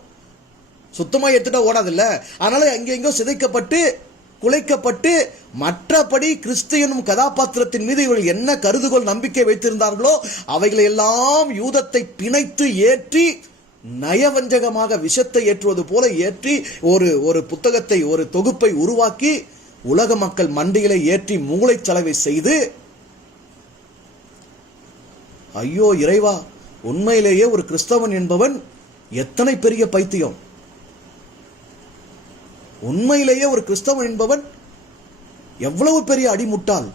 சுத்தமா எடுத்துட்டா ஓடாதில்ல. அதனால எங்கெங்கோ சிதைக்கப்பட்டு குலைக்கப்பட்டு, மற்றபடி கிறிஸ்து என்னும் கதாபாத்திரத்தின் மீது இவர்கள் என்ன கருதுகோள் நம்பிக்கை வைத்திருந்தார்களோ அவைகளை எல்லாம் யூதத்தை பிணைத்து ஏற்றி, நயவஞ்சகமாக விஷத்தை ஏற்றுவது போல ஏற்றி ஒரு புத்தகத்தை, ஒரு தொகுப்பை உருவாக்கி உலக மக்கள் மண்டிகளை ஏற்றி மூளைச்சலவை செய்து, ஐயோ இறைவா, உண்மையிலேயே ஒரு கிறிஸ்தவன் என்பவன் எத்தனை பெரிய பைத்தியம்! உண்மையிலேயே ஒரு கிறிஸ்தவன் என்பவன் எவ்வளவு பெரிய அடிமுட்டாள்!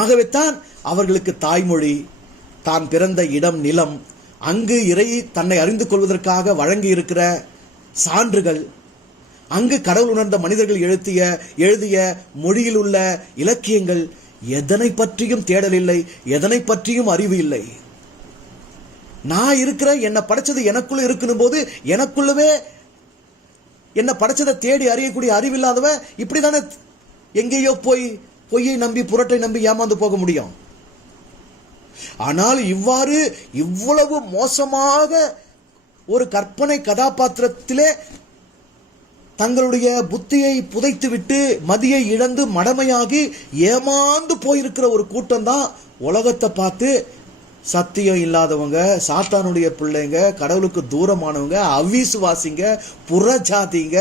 ஆகவே தான் அவர்களுக்கு தாய்மொழி, தான் பிறந்த இடம், நிலம், அங்கு இறை தன்னை அறிந்து கொள்வதற்காக வழங்கி இருக்கிற சான்றுகள், அங்கு கடவுள் உணர்ந்த மனிதர்கள் எழுதிய மொழியில் உள்ள இலக்கியங்கள், எதனை பற்றியும் தேடல் இல்லை, எதனை பற்றியும் அறிவு இல்லை. நான் இருக்கிற, என்னை படைச்சது எனக்குள்ள இருக்கணும் போது, எனக்குள்ளவே என்ன படைச்சதை தேடி அறியக்கூடிய அறிவில்லாதவ இப்படிதானே எங்கேயோ போய் பொய்யை நம்பி, புரட்டை நம்பி ஏமாந்து போக முடியும். ஆனால் இவ்வளவு மோசமாக ஒரு கற்பனை கதாபாத்திரத்திலே தங்களுடைய புத்தியை புதைத்துவிட்டு, மதியை இழந்து, மடமையாகி ஏமாந்து போயிருக்கிற ஒரு கூட்டம் தான் உலகத்தை பார்த்து சத்தியம் இல்லாதவங்க, சாத்தானுடைய பிள்ளைங்க, கடவுளுக்கு தூரமானவங்க, அவிசுவாசிங்க, புறஜாதிங்க,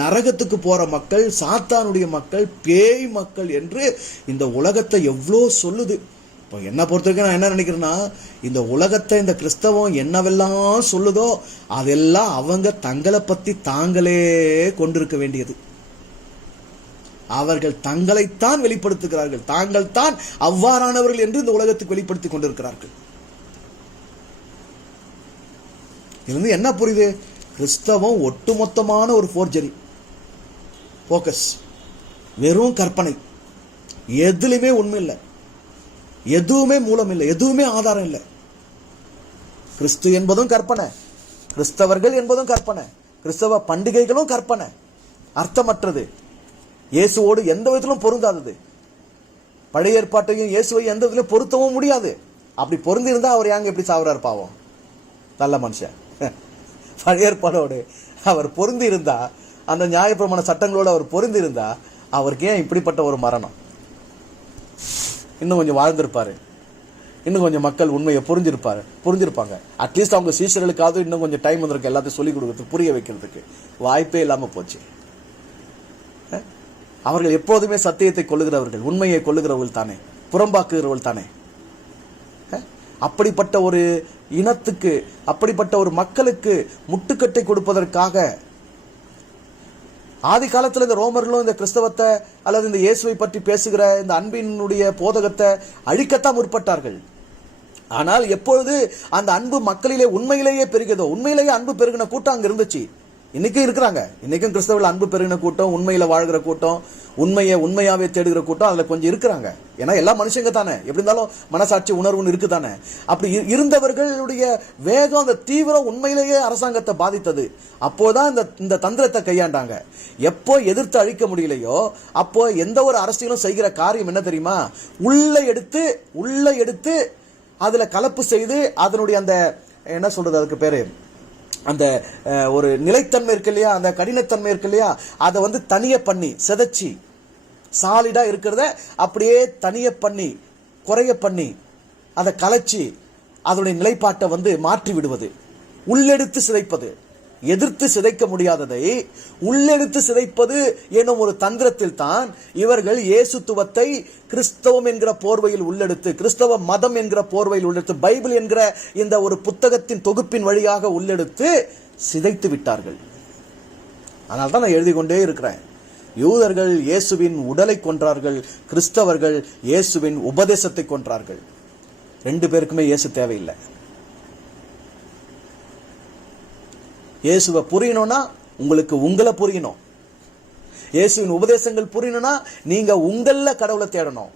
நரகத்துக்கு போற மக்கள், சாத்தானுடைய மக்கள், பேய் மக்கள் என்று இந்த உலகத்தை எவ்வளோ சொல்லுது. இப்போ என்ன பொறுத்த வரைக்கும் நான் என்ன நினைக்கிறேன்னா, இந்த உலகத்தை இந்த கிறிஸ்தவம் என்னவெல்லாம் சொல்லுதோ அதெல்லாம் அவங்க தங்களை பத்தி தாங்களே கொண்டிருக்க வேண்டியது. அவர்கள் தங்களைத்தான் வெளிப்படுத்துகிறார்கள், தாங்கள் தான் அவ்வாறானவர்கள் என்று இந்த உலகத்துக்கு வெளிப்படுத்திக் கொண்டிருக்கிறார்கள். இது என்ன புரியுது? கிறிஸ்தவம் ஒட்டுமொத்தமான ஒரு போர்ஜரி, போக்கஸ், வெறும் கற்பனை, எதுலையுமே உண்மை இல்லை, எதுவுமே மூலம் இல்லை, எதுவுமே ஆதாரம் இல்லை. கிறிஸ்து என்பதும் கற்பனை, கிறிஸ்தவர்கள் என்பதும் கற்பனை, கிறிஸ்தவ பண்டிகைகளும் கற்பனை, அர்த்தமற்றது, இயேசுவோடு எந்த விதத்திலும் பொருந்தாதது. பழைய ஏற்பாட்டையும் இயேசுவை எந்த விதத்திலும் பொருத்தவும் முடியாது. அப்படி பொருந்தி இருந்தா அவர் ஏங்க எப்படி சாவறார் பாவம், நல்ல மனுஷன். பழைய ஏற்பாடோடு அவர் பொருந்தி இருந்தா, அந்த நியாயப்பிரமாண சட்டங்களோடு அவர் பொருந்தி இருந்தா, அவருக்கு ஏன் இப்படிப்பட்ட ஒரு மரணம்? இன்னும் கொஞ்சம் வாழ்ந்திருப்பாரு, இன்னும் கொஞ்சம் மக்கள் உண்மையை புரிஞ்சிருப்பாங்க. அட்லீஸ்ட் அவங்க சீஷர்களுக்காவது இன்னும் கொஞ்சம் டைம் வந்திருக்கு எல்லாத்தையும் சொல்லிக் கொடுக்கறதுக்கு, புரிய வைக்கிறதுக்கு. வாய்ப்பே இல்லாம போச்சு. அவர்கள் எப்போதுமே சத்தியத்தை கொள்ளுகிறவர்கள், உண்மையை கொள்ளுகிறவர்கள் தானே, புறம்பாக்குகிறவர்கள் தானே. அப்படிப்பட்ட ஒரு இனத்துக்கு, அப்படிப்பட்ட ஒரு மக்களுக்கு முட்டுக்கட்டை கொடுப்பதற்காக ஆதி காலத்தில் இந்த ரோமர்களும் இந்த கிறிஸ்தவத்தை அல்லது இந்த இயேசுவை பற்றி பேசுகிற இந்த அன்பினுடைய போதகத்தை அழிக்கத்தான் முற்பட்டார்கள். ஆனால் எப்பொழுது அந்த அன்பு மக்களிலே உண்மையிலேயே பெருகிறதோ, உண்மையிலேயே அன்பு பெருகின கூட்டம் அங்க இருந்துச்சு. இன்னைக்கும் இருக்கிறாங்க. இன்னைக்கும் கிறிஸ்தவர்கள் அன்பு பெருகின கூட்டம், உண்மையில வாழ்கிற கூட்டம், உண்மையாவே தேடுகிற கூட்டம் அதுல கொஞ்சம் இருக்கிறாங்க. ஏன்னா எல்லா மனுஷங்க தானே, எப்படி இருந்தாலும் மனசாட்சி உணர்வுன்னு இருக்குதானே. அப்படி இருந்தவர்களுடைய வேகம், அந்த தீவிரம் உண்மையிலேயே அரசாங்கத்தை பாதித்தது. அப்போதான் இந்த தந்திரத்தை கையாண்டாங்க. எப்போ எதிர்த்து அழிக்க முடியலையோ அப்போ எந்த ஒரு அரசியலும் செய்கிற காரியம் என்ன தெரியுமா? உள்ள எடுத்து அதுல கலப்பு செய்து அதனுடைய அந்த என்ன சொல்றது, அதுக்கு பேரு அந்த ஒரு நிலைத்தன்மை இருக்கு இல்லையா, அந்த கடினத்தன்மை இருக்கு இல்லையா, அதை தனிய பண்ணி செதச்சி, சாலிடா இருக்கிறத அப்படியே தனிய பண்ணி, குறைய பண்ணி, அதை கலைச்சி அதனுடைய நிலைப்பாட்டை மாற்றி விடுவது, உள்ளெடுத்து சிதைப்பது. எதிர்த்து சிதைக்க முடியாததை உள்ளெடுத்து சிதைப்பது எனும் ஒரு தந்திரத்தில் தான் இவர்கள் இயேசுத்துவத்தை கிறிஸ்தவம் என்கிற போர்வையில் உள்ளெடுத்து, கிறிஸ்தவ மதம் என்கிற போர்வையில் உள்ளெடுத்து, பைபிள் என்கிற இந்த ஒரு புத்தகத்தின் தொகுப்பின் வழியாக உள்ளெடுத்து சிதைத்து விட்டார்கள். அதனால தான் நான் எழுதி கொண்டே இருக்கிறேன். யூதர்கள் இயேசுவின் உடலை கொன்றார்கள், கிறிஸ்தவர்கள் இயேசுவின் உபதேசத்தை கொன்றார்கள். ரெண்டு பேருக்குமே இயேசு தேவையில்லை. இயேசுவை புரியணும்னா உங்களுக்கு உங்களை புரியணும். இயேசுவின் உபதேசங்கள் புரியணும்னா நீங்க உங்கள கடவுளை தேடணும்.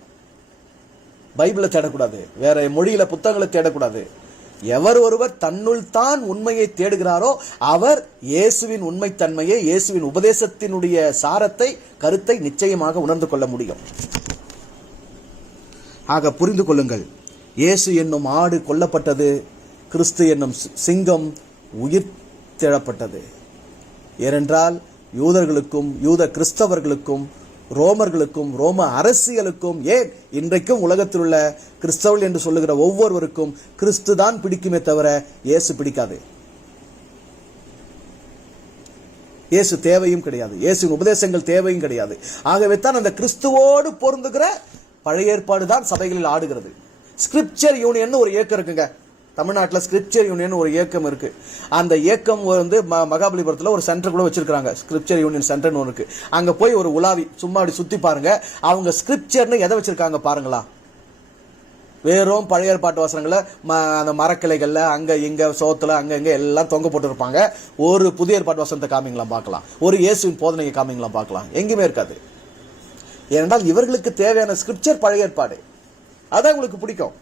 பைபிளை தேடக்கூடாது, வேற மொழியில புத்தகங்களை தேடக்கூடாது. எவர் ஒருவர் தன்னுள் தான் உண்மையை தேடுகிறாரோ அவர் இயேசுவின் உண்மைத்தன்மையை, இயேசுவின் உபதேசத்தினுடைய சாரத்தை, கருத்தை நிச்சயமாக உணர்ந்து கொள்ள முடியும். ஆக புரிந்து கொள்ளுங்கள், இயேசு என்னும் ஆடு கொல்லப்பட்டது, கிறிஸ்து என்னும் சிங்கம் உயிர் தேடப்பட்டது. ஏனென்றால் யூதர்களுக்கும் யூத கிறிஸ்தவர்களுக்கும் ரோமர்களுக்கும் ரோம அரசியலுக்கும், ஏன் இன்றைக்கும் உலகத்தில் உள்ள கிறிஸ்தவர்கள் என்று சொல்லுகிற ஒவ்வொருவருக்கும் கிறிஸ்து தான் பிடிக்குமே தவிர இயேசு பிடிக்காது. இயேசு தேவையும் கிடையாது, இயேசுவின் உபதேசங்கள் தேவையும் கிடையாது. ஆகவே தான் அந்த கிறிஸ்துவோடு பொருந்துகிற பழைய ஏற்பாடு தான் சபைகளில் ஆடுகிறது. ஸ்கிரிப்சர் யூனியன் ஒரு இயக்கம் இருக்குங்க. தமிழ்நாட்டில் ஸ்கிரிப்சர் யூனியன் ஒரு இயக்கம் இருக்கு. அந்த இயக்கம் மகாபலிபுரத்தில் ஒரு சென்டர் கூட வச்சிருக்காங்க. ஸ்கிரிப்சர் யூனியன் சென்டர்னு இருக்கு. அங்க போய் ஒரு உலாவி சும்மா அப்படி சுத்தி பாருங்க. அவங்க ஸ்கிரிப்சர்னு எதை வச்சிருக்காங்க பாருங்களா. வெறும் பழைய ஏற்பாட்டு வசனங்களை அந்த மரக்கிளைகள்ல அங்க இங்க சோத்துல அங்க இங்க எல்லாம் தொங்க போட்டு இருப்பாங்க. ஒரு புதிய ஏற்பாட்டு வசனத்தை காமிங்களாம் பார்க்கலாம், ஒரு இயேசுவின் போதனையை காமிங்களாம் பார்க்கலாம், எங்குமே இருக்காது. ஏனென்றால் இவர்களுக்கு தேவையான ஸ்கிரிப்சர் பழைய ஏற்பாடு, அதான் உங்களுக்கு பிடிக்கும்.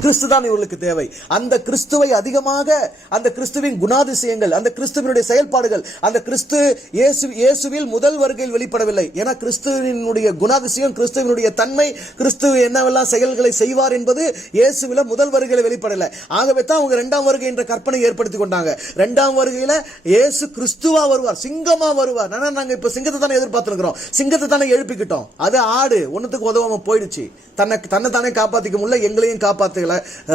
கிறிஸ்து தான் இவர்களுக்கு தேவை. அந்த கிறிஸ்துவை அதிகமாக, அந்த கிறிஸ்துவின் குணாதிசயங்கள், அந்த கிறிஸ்துவினுடைய செயல்பாடுகள், அந்த கிறிஸ்து இயேசுவில் முதல் வருகையில் வெளிப்படவில்லை. ஏன்னா கிறிஸ்துவினுடைய குணாதிசயம், கிறிஸ்துவினுடைய தன்மை, கிறிஸ்து என்னவெல்லாம் செயல்களை செய்வார் என்பது இயேசுவில முதல் வருகையில வெளிப்படல. ஆகவே தான் அவங்க இரண்டாம் வருகை என்ற கற்பனை ஏற்படுத்தி கொண்டாங்க. இரண்டாம் வருகையில இயேசு கிறிஸ்துவா வருவார், சிங்கமா வருவார். நாங்க இப்ப சிங்கத்தை தானே எதிர்பார்த்துக்கிறோம், சிங்கத்தை தானே எழுப்பிக்கிட்டோம். அது ஆடு ஒன்னுத்துக்கு உதவாம போயிடுச்சு. தன்னை தானே காப்பாத்திக்க முடியல, எங்களையும் காப்பாத்து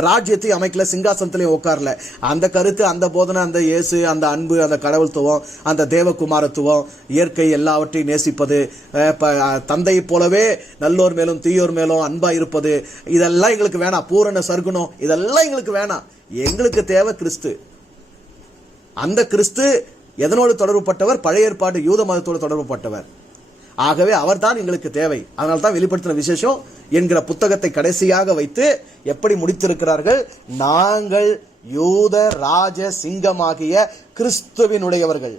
ராஜ்யத்தை அமைக்கல, சிங்காசனத்திலையும் உட்காரல. அந்த கருத்து, அந்த போதனை, அந்த இயேசு, அந்த அன்பு, அந்த கடவுள்துவம், அந்த தேவகுமாரத்துவம், இயற்கை எல்லாவற்றையும் நேசிப்பது, தந்தையை போலவே நல்லோர் மேலும் தீயோர் மேலும் அன்பா இருப்பது, இதெல்லாம் எங்களுக்கு வேணாம். பூரண சர்க்குணம் இதெல்லாம் எங்களுக்கு வேணாம். எங்களுக்கு தேவை கிறிஸ்து. அந்த கிறிஸ்து எதனோடு தொடர்புப்பட்டவர்? பழைய ஏற்பாடு யூத மதத்தோடு தொடர்புப்பட்டவர். ஆகவே அவர் தான் எங்களுக்கு தேவை. அதனால தான் வெளிப்படுத்தின விசேஷம் என்கிற புத்தகத்தை கடைசியாக வைத்து எப்படி முடித்திருக்கிறார்கள்? நாங்கள் யூத ராஜ சிங்கமாகிய கிறிஸ்துவினுடையவர்கள்.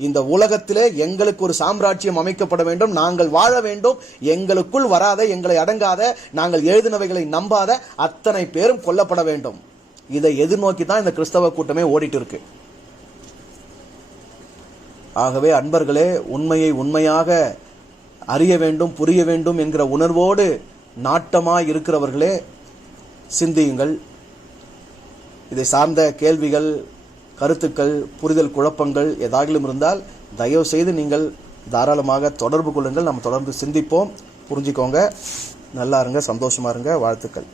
இந்த உலகத்திலே எங்களுக்கு ஒரு சாம்ராஜ்யம் அமைக்கப்பட வேண்டும், நாங்கள் வாழ வேண்டும். எங்களுக்குள் வராத, எங்களை அடங்காத, நாங்கள் எழுதினவைகளை நம்பாத அத்தனை பேரும் கொல்லப்பட வேண்டும். இதை எதிர்நோக்கி தான் இந்த கிறிஸ்தவ கூட்டமே ஓடிட்டு இருக்கு. ஆகவே அன்பர்களே, உண்மையை உண்மையாக அறிய வேண்டும், புரிய வேண்டும் என்கிற உணர்வோடு நாட்டமாய் இருக்கிறவர்களே சிந்தியுங்கள். இதை சார்ந்த கேள்விகள், கருத்துக்கள், புரிதல் குழப்பங்கள் ஏதாகிலும் இருந்தால் தயவு செய்து நீங்கள் தாராளமாக தொடர்பு கொள்ளுங்கள். நம்ம தொடர்ந்து சிந்திப்போம். புரிஞ்சுக்கோங்க. நல்லா இருங்க, சந்தோஷமா இருங்க. வாழ்த்துக்கள்.